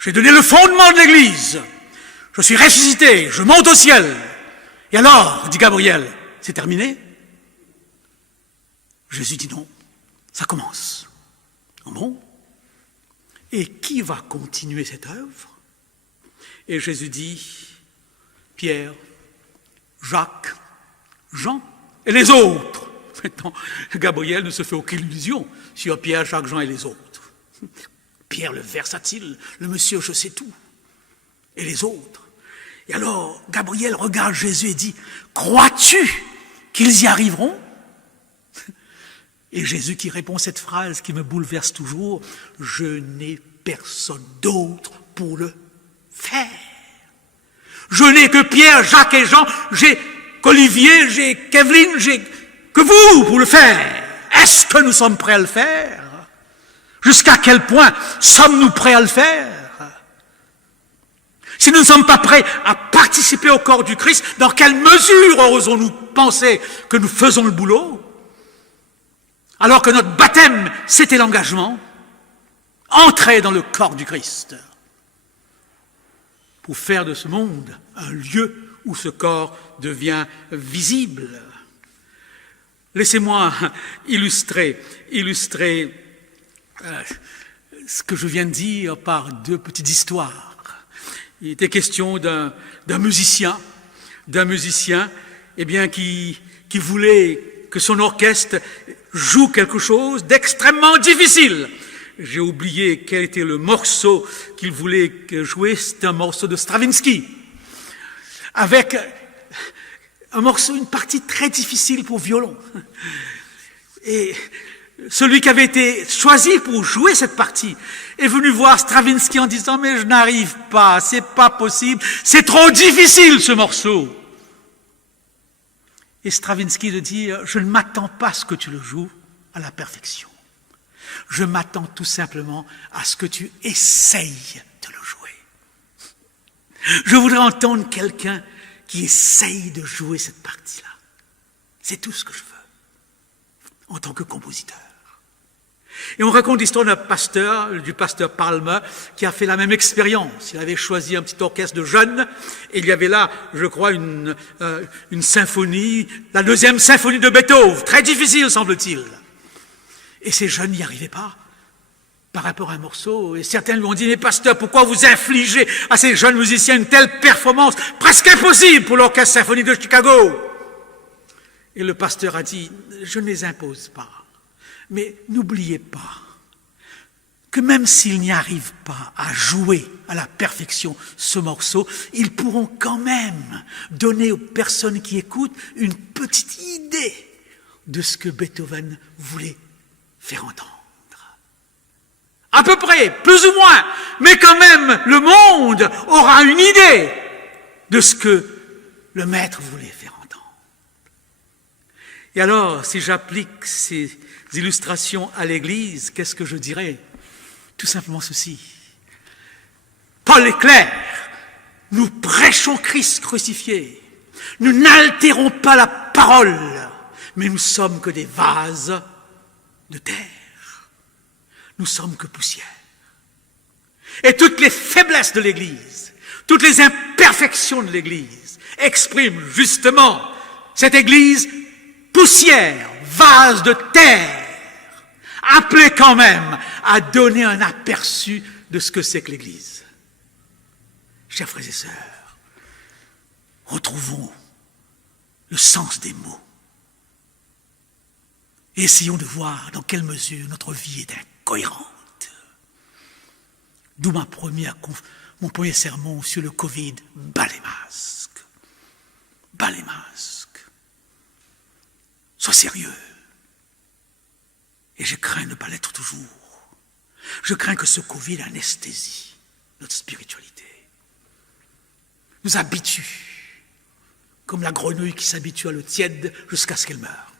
J'ai donné le fondement de l'Église. Je suis ressuscité, je monte au ciel. Et alors, dit Gabriel, c'est terminé ?» Jésus dit non. Ça commence. Bon. Et qui va continuer cette œuvre? Et Jésus dit, Pierre, Jacques, Jean et les autres. Maintenant, Gabriel ne se fait aucune illusion sur Pierre, Jacques, Jean et les autres. Pierre, le versatile, le monsieur je sais tout. Et les autres. Et alors, Gabriel regarde Jésus et dit, crois-tu qu'ils y arriveront? Et Jésus qui répond cette phrase qui me bouleverse toujours, « Je n'ai personne d'autre pour le faire. Je n'ai que Pierre, Jacques et Jean, j'ai qu'Olivier, j'ai qu'Evelyne, j'ai que vous pour le faire. Est-ce que nous sommes prêts à le faire? Jusqu'à quel point sommes-nous prêts à le faire? Si nous ne sommes pas prêts à participer au corps du Christ, dans quelle mesure osons-nous penser que nous faisons le boulot? Alors que notre baptême, c'était l'engagement, entrer dans le corps du Christ, pour faire de ce monde un lieu où ce corps devient visible. Laissez-moi illustrer ce que je viens de dire par deux petites histoires. Il était question d'un musicien, qui voulait que son orchestre joue quelque chose d'extrêmement difficile. J'ai oublié quel était le morceau qu'il voulait jouer, c'était un morceau de Stravinsky, avec une partie très difficile pour violon. Et celui qui avait été choisi pour jouer cette partie est venu voir Stravinsky en disant « Mais je n'arrive pas, c'est pas possible, c'est trop difficile ce morceau ». Et Stravinsky de dire « Je ne m'attends pas à ce que tu le joues à la perfection. Je m'attends tout simplement à ce que tu essayes de le jouer. Je voudrais entendre quelqu'un qui essaye de jouer cette partie-là. C'est tout ce que je veux, en tant que compositeur. » Et on raconte l'histoire du pasteur Palmer, qui a fait la même expérience. Il avait choisi un petit orchestre de jeunes, et il y avait là, je crois, une symphonie, la deuxième symphonie de Beethoven, très difficile, semble-t-il. Et ces jeunes n'y arrivaient pas, par rapport à un morceau, et certains lui ont dit, mais pasteur, pourquoi vous infligez à ces jeunes musiciens une telle performance, presque impossible pour l'orchestre symphonique de Chicago? Et le pasteur a dit, je ne les impose pas. Mais n'oubliez pas que même s'ils n'y arrivent pas à jouer à la perfection ce morceau, ils pourront quand même donner aux personnes qui écoutent une petite idée de ce que Beethoven voulait faire entendre. À peu près, plus ou moins, mais quand même le monde aura une idée de ce que le maître voulait faire entendre. Et alors, si j'applique ces illustrations à l'Église, qu'est-ce que je dirais? Tout simplement ceci. Paul est clair, nous prêchons Christ crucifié. Nous n'altérons pas la parole, mais nous sommes que des vases de terre. Nous sommes que poussière. Et toutes les faiblesses de l'Église, toutes les imperfections de l'Église expriment justement cette Église poussière, vase de terre, appelée quand même à donner un aperçu de ce que c'est que l'Église. Chers frères et sœurs, retrouvons le sens des mots. Et essayons de voir dans quelle mesure notre vie est incohérente. D'où mon premier sermon sur le Covid, bas les masques. Bas les masques. Sois sérieux. Et je crains de ne pas l'être toujours. Je crains que ce Covid anesthésie notre spiritualité. Nous habitue, comme la grenouille qui s'habitue à l'eau tiède jusqu'à ce qu'elle meure.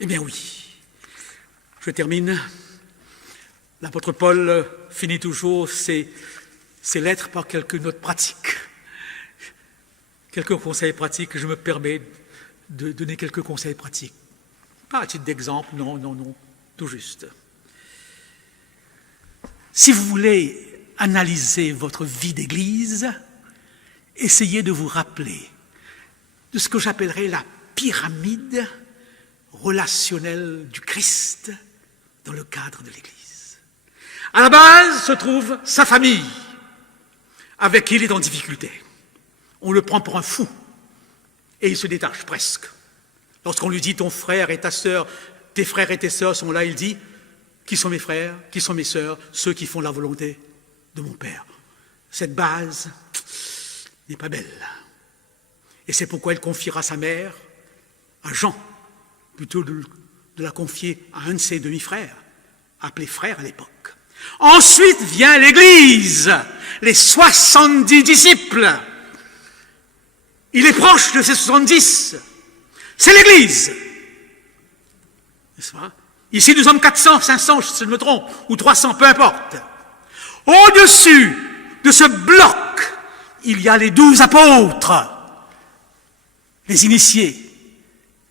Eh bien oui, je termine. L'apôtre Paul finit toujours ses lettres par quelques notes pratiques, quelques conseils pratiques. Je me permets de donner quelques conseils pratiques. Pas à titre d'exemple, non, tout juste. Si vous voulez analyser votre vie d'Église, essayez de vous rappeler de ce que j'appellerais la pyramide relationnelle du Christ dans le cadre de l'Église. À la base se trouve sa famille, avec qui il est en difficulté. On le prend pour un fou, et il se détache presque. Lorsqu'on lui dit « ton frère et ta sœur, tes frères et tes sœurs sont là », il dit « qui sont mes frères, qui sont mes sœurs, ceux qui font la volonté de mon Père ». Cette base n'est pas belle. Et c'est pourquoi il confiera sa mère à Jean, plutôt de la confier à un de ses demi-frères, appelé frère à l'époque. Ensuite vient l'Église, les 70 disciples. Il est proche de ces 70. C'est l'Église. N'est-ce pas? Ici, nous sommes 400, 500, si je me trompe, ou 300, peu importe. Au-dessus de ce bloc, il y a les 12 apôtres, les initiés,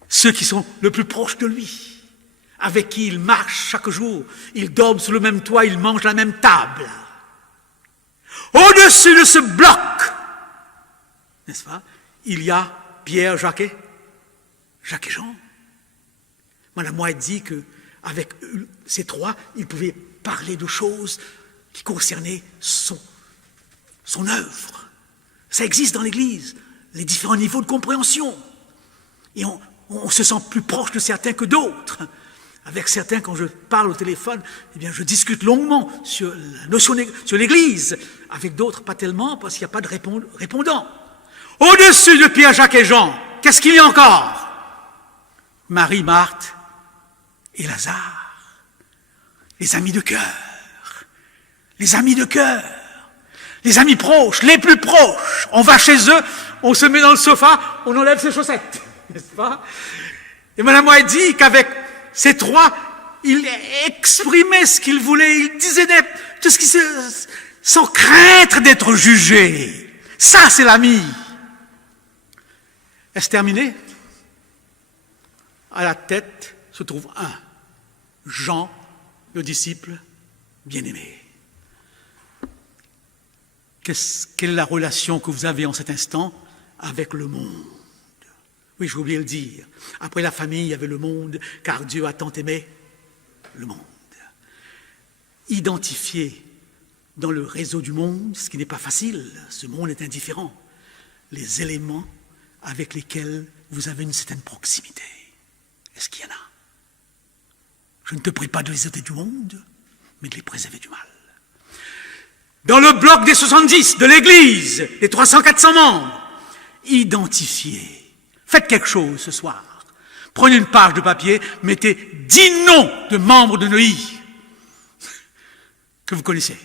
ceux qui sont le plus proches de lui, avec qui il marche chaque jour, ils dorment sous le même toit, ils mangent à la même table. Au-dessus de ce bloc, n'est-ce pas, il y a Pierre, Jacques et Jean. Madame White dit qu'avec ces trois, il pouvait parler de choses qui concernaient son œuvre. Ça existe dans l'Église, les différents niveaux de compréhension. Et on se sent plus proche de certains que d'autres. Avec certains, quand je parle au téléphone, eh bien, je discute longuement sur la notion sur l'Église. Avec d'autres, pas tellement, parce qu'il n'y a pas de répondant. Au-dessus de Pierre, Jacques et Jean, qu'est-ce qu'il y a encore? Marie, Marthe et Lazare. Les amis de cœur. Les amis de cœur. Les amis proches, les plus proches. On va chez eux, on se met dans le sofa, on enlève ses chaussettes. N'est-ce pas? Et Madame White dit qu'avec ces trois, il exprimait ce qu'il voulait, il disait tout ce qui sans craindre d'être jugé. Ça, c'est l'ami. Est-ce terminé? À la tête se trouve un, Jean, le disciple bien-aimé. Quelle est la relation que vous avez en cet instant avec le monde? Oui, j'ai oublié de le dire. Après la famille, il y avait le monde, car Dieu a tant aimé le monde. Identifier dans le réseau du monde, ce qui n'est pas facile, ce monde est indifférent, les éléments avec lesquels vous avez une certaine proximité. Est-ce qu'il y en a? Je ne te prie pas de les ôter du monde, mais de les préserver du mal. Dans le bloc des 70 de l'Église, des 300-400 membres, identifiez. Faites quelque chose ce soir. Prenez une page de papier, mettez 10 noms de membres de Neuilly que vous connaissez,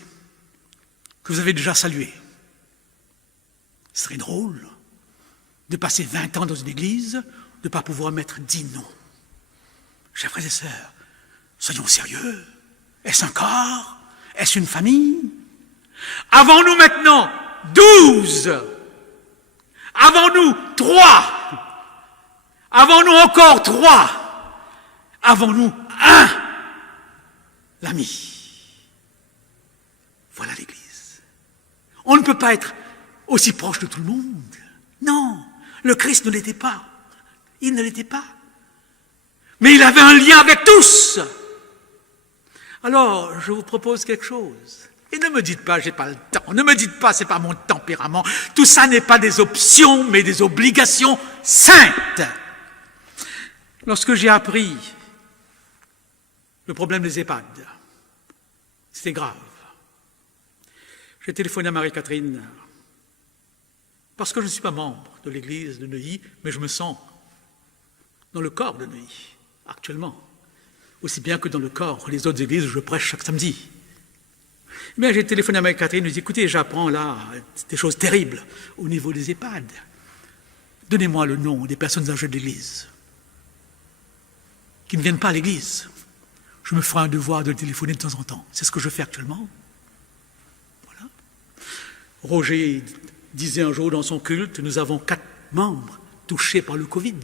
que vous avez déjà salués. Ce serait drôle de passer 20 ans dans une église, de ne pas pouvoir mettre 10 noms. Chers frères et sœurs, soyons sérieux. Est-ce un corps? Est-ce une famille? Avons-nous maintenant 12? Avons-nous 3? Avons-nous encore 3? Avons-nous un? L'ami. Voilà l'Église. On ne peut pas être aussi proche de tout le monde. Non, le Christ ne l'était pas. Il ne l'était pas. Mais il avait un lien avec tous. Alors, je vous propose quelque chose. Et ne me dites pas, j'ai pas le temps. Ne me dites pas, c'est pas mon tempérament. Tout ça n'est pas des options, mais des obligations saintes. Lorsque j'ai appris le problème des EHPAD, c'était grave. J'ai téléphoné à Marie-Catherine, parce que je ne suis pas membre de l'église de Neuilly, mais je me sens dans le corps de Neuilly, actuellement. Aussi bien que dans le corps des autres églises où je prêche chaque samedi. Mais j'ai téléphoné à Marie-Catherine, je lui ai dit, écoutez, j'apprends là des choses terribles au niveau des EHPAD. Donnez-moi le nom des personnes âgées de l'église. qui ne viennent pas à l'église. Je me ferai un devoir de le téléphoner de temps en temps. C'est ce que je fais actuellement. Voilà. Roger disait un jour dans son culte, nous avons 4 membres touchés par le Covid.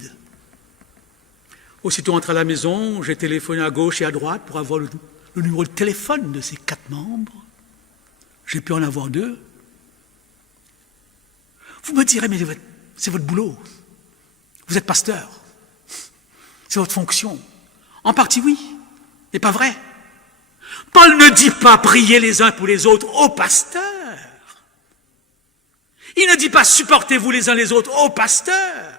Aussitôt entré à la maison, j'ai téléphoné à gauche et à droite pour avoir le numéro de téléphone de ces 4 membres. J'ai pu en avoir 2. Vous me direz, mais c'est votre boulot. Vous êtes pasteur. C'est votre fonction. En partie, oui, mais pas vrai. Paul ne dit pas prier les uns pour les autres au pasteur. Il ne dit pas supportez-vous les uns les autres au pasteur.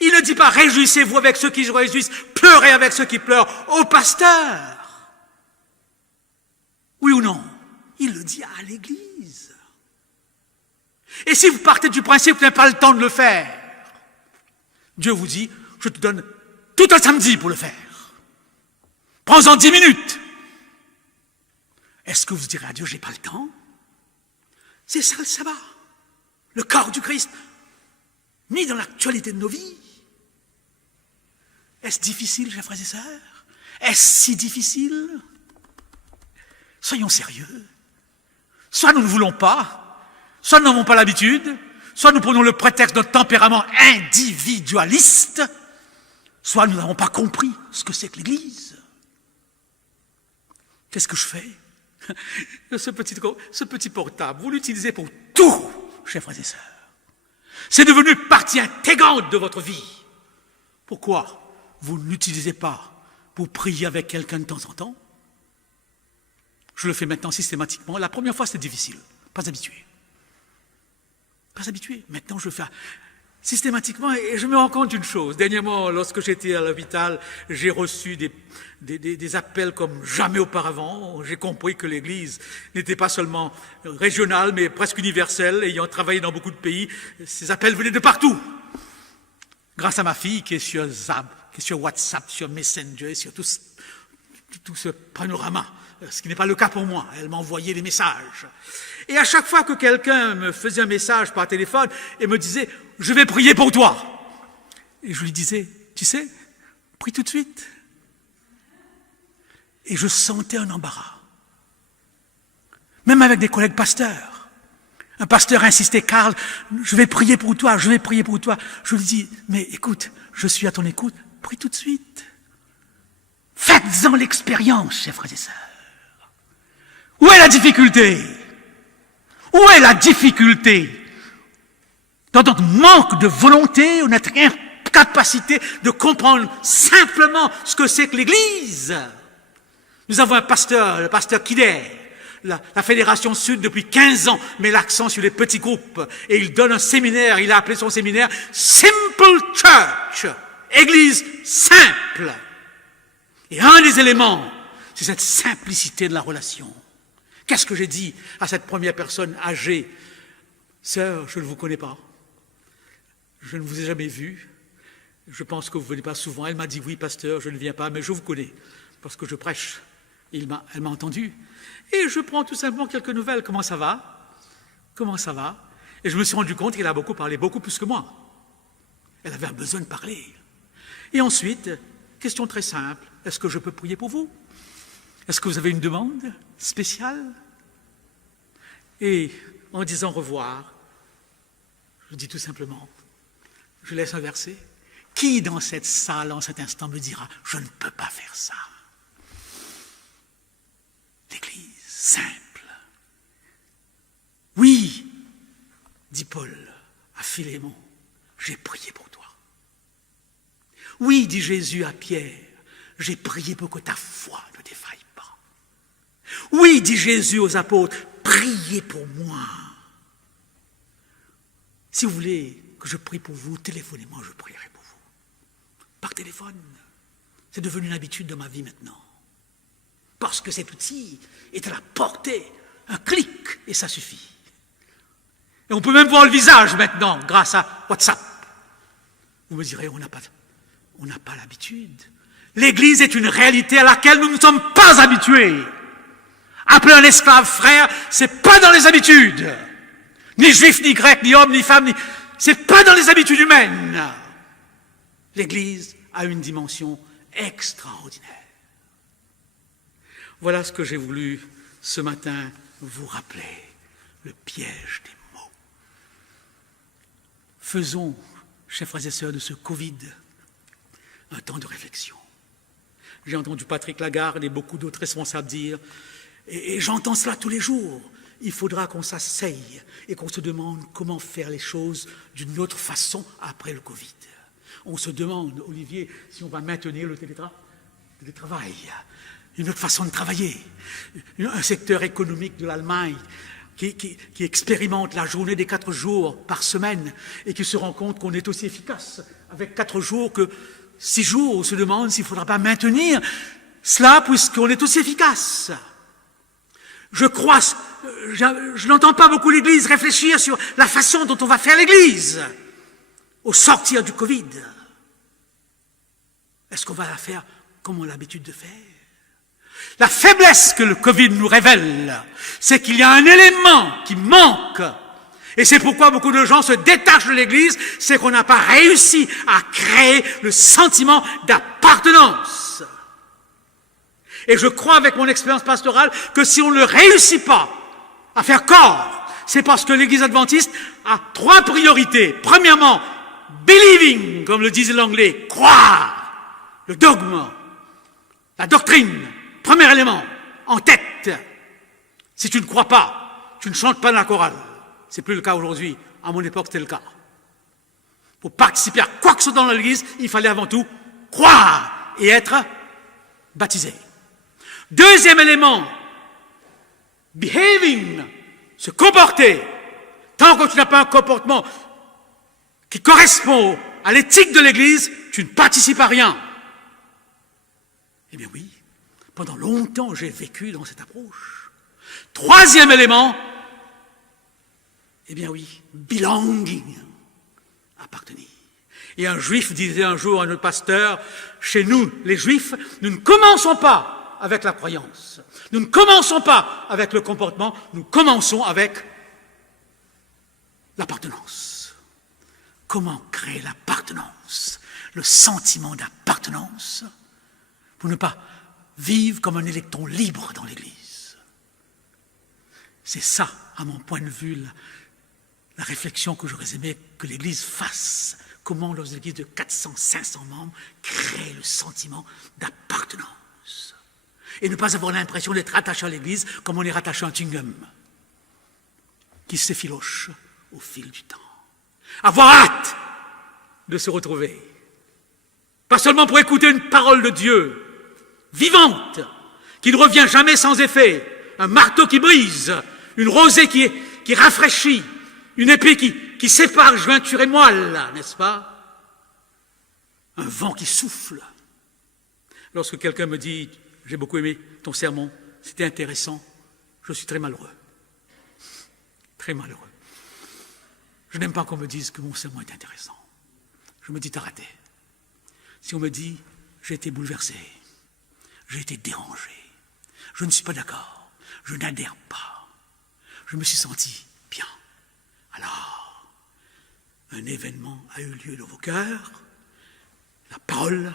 Il ne dit pas réjouissez-vous avec ceux qui se réjouissent, pleurez avec ceux qui pleurent au pasteur. Oui ou non? Il le dit à l'église. Et si vous partez du principe que vous n'avez pas le temps de le faire, Dieu vous dit, je te donne tout un samedi pour le faire. Prends-en 10 minutes. Est-ce que vous direz à Dieu, j'ai pas le temps? C'est ça le sabbat. Le corps du Christ, mis dans l'actualité de nos vies. Est-ce difficile, chers frères et sœurs? Est-ce si difficile? Soyons sérieux. Soit nous ne voulons pas, soit nous n'avons pas l'habitude, soit nous prenons le prétexte de notre tempérament individualiste, soit nous n'avons pas compris ce que c'est que l'Église. Qu'est-ce que je fais? Ce petit portable, vous l'utilisez pour tout, chers frères et sœurs. C'est devenu partie intégrante de votre vie. Pourquoi vous ne l'utilisez pas pour prier avec quelqu'un de temps en temps? Je le fais maintenant systématiquement. La première fois, c'était difficile. Pas habitué. Pas habitué. Maintenant, je le fais systématiquement et je me rends compte d'une chose. Dernièrement, lorsque j'étais à l'hôpital, j'ai reçu des appels comme jamais auparavant. J'ai compris que l'Église n'était pas seulement régionale, mais presque universelle. Ayant travaillé dans beaucoup de pays, ces appels venaient de partout. Grâce à ma fille qui est sur Zap, qui est sur WhatsApp, sur Messenger, sur tout ce panorama, ce qui n'est pas le cas pour moi. Elle m'envoyait des messages. Et à chaque fois que quelqu'un me faisait un message par téléphone et me disait « Je vais prier pour toi », et je lui disais « Tu sais, prie tout de suite ». Et je sentais un embarras. Même avec des collègues pasteurs. Un pasteur insistait « Karl, je vais prier pour toi, je vais prier pour toi ». Je lui dis « Mais écoute, je suis à ton écoute, prie tout de suite ». Faites-en l'expérience, chers frères et sœurs. Où est la difficulté? Où est la difficulté? Dans notre manque de volonté ou notre incapacité de comprendre simplement ce que c'est que l'Église. Nous avons un pasteur, le pasteur Kider. La Fédération Sud, depuis 15 ans, met l'accent sur les petits groupes. Et il donne un séminaire, il a appelé son séminaire « Simple Church », Église simple. Et un des éléments, c'est cette simplicité de la relation. Qu'est-ce que j'ai dit à cette première personne âgée? Sœur, je ne vous connais pas. Je ne vous ai jamais vu. Je pense que vous ne venez pas souvent. Elle m'a dit, oui, pasteur, je ne viens pas, mais je vous connais, parce que je prêche. Elle m'a entendu. Et je prends tout simplement quelques nouvelles. Comment ça va? Comment ça va? Et je me suis rendu compte qu'elle a beaucoup parlé, beaucoup plus que moi. Elle avait un besoin de parler. Et ensuite, question très simple, est-ce que je peux prier pour vous? Est-ce que vous avez une demande spéciale? Et en disant au revoir, je dis tout simplement, je laisse un verset. Qui dans cette salle, en cet instant, me dira, je ne peux pas faire ça? L'Église, simple. Oui, dit Paul à Philémon, j'ai prié pour toi. Oui, dit Jésus à Pierre, j'ai prié pour que ta foi ne défaille pas. Oui, dit Jésus aux apôtres, priez pour moi. Si vous voulez que je prie pour vous, téléphonez-moi, je prierai pour vous. Par téléphone. C'est devenu une habitude de ma vie maintenant. Parce que cet outil est à la portée, un clic, et ça suffit. Et on peut même voir le visage maintenant, grâce à WhatsApp. Vous me direz, on n'a pas l'habitude. L'Église est une réalité à laquelle nous ne sommes pas habitués. Appeler un esclave frère, c'est pas dans les habitudes. Ni juif, ni grec, ni homme, ni femme, c'est pas dans les habitudes humaines. L'Église a une dimension extraordinaire. Voilà ce que j'ai voulu ce matin vous rappeler, le piège des mots. Faisons, chers frères et sœurs, de ce Covid un temps de réflexion. J'ai entendu Patrick Lagarde et beaucoup d'autres responsables dire, et j'entends cela tous les jours, il faudra qu'on s'asseye et qu'on se demande comment faire les choses d'une autre façon après le Covid. On se demande, Olivier, si on va maintenir le télétravail, une autre façon de travailler, un secteur économique de l'Allemagne qui expérimente la journée des 4 jours par semaine et qui se rend compte qu'on est aussi efficace avec 4 jours que 6 jours. On se demande s'il ne faudra pas maintenir cela puisqu'on est aussi efficace. Je n'entends pas beaucoup l'Église réfléchir sur la façon dont on va faire l'Église au sortir du Covid. Est-ce qu'on va la faire comme on a l'habitude de faire? La faiblesse que le Covid nous révèle, c'est qu'il y a un élément qui manque. Et c'est pourquoi beaucoup de gens se détachent de l'Église, c'est qu'on n'a pas réussi à créer le sentiment d'appartenance. Et je crois avec mon expérience pastorale que si on ne réussit pas à faire corps, c'est parce que l'Église adventiste a 3 priorités. Premièrement, believing, comme le disait l'anglais, croire, le dogme, la doctrine, premier élément, en tête. Si tu ne crois pas, tu ne chantes pas dans la chorale. C'est plus le cas aujourd'hui. À mon époque, c'était le cas. Pour participer à quoi que ce soit dans l'Église, il fallait avant tout croire et être baptisé. Deuxième élément, behaving, se comporter. Tant que tu n'as pas un comportement qui correspond à l'éthique de l'Église, tu ne participes à rien. Eh bien oui, pendant longtemps j'ai vécu dans cette approche. Troisième élément, eh bien oui, belonging, appartenir. Et un juif disait un jour à notre pasteur, chez nous les juifs, nous ne commençons pas avec la croyance. Nous ne commençons pas avec le comportement, nous commençons avec l'appartenance. Comment créer l'appartenance, le sentiment d'appartenance, pour ne pas vivre comme un électron libre dans l'Église? C'est ça, à mon point de vue, la réflexion que j'aurais aimé que l'Église fasse. Comment, dans une Église de 400, 500 membres, créer le sentiment d'appartenance et ne pas avoir l'impression d'être attaché à l'Église comme on est rattaché à un chewing-gum qui s'effiloche au fil du temps. Avoir hâte de se retrouver. Pas seulement pour écouter une parole de Dieu vivante, qui ne revient jamais sans effet, un marteau qui brise, une rosée qui rafraîchit, une épée qui sépare jointure et moelle, n'est-ce pas? Un vent qui souffle. Lorsque quelqu'un me dit « J'ai beaucoup aimé ton sermon, c'était intéressant », je suis très malheureux. Très malheureux. Je n'aime pas qu'on me dise que mon sermon est intéressant. Je me dis « T'as raté ». Si on me dit « J'ai été bouleversé, j'ai été dérangé, je ne suis pas d'accord, je n'adhère pas, je me suis senti bien », alors, un événement a eu lieu dans vos cœurs, la parole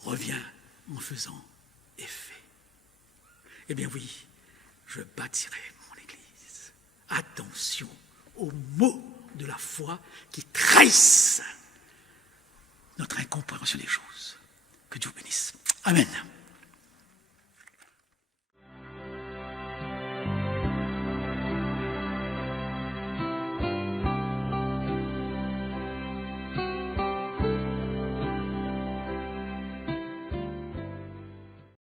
revient en faisant effet. Eh bien oui, je bâtirai mon Église. Attention aux mots de la foi qui trahissent notre incompréhension des choses. Que Dieu bénisse. Amen.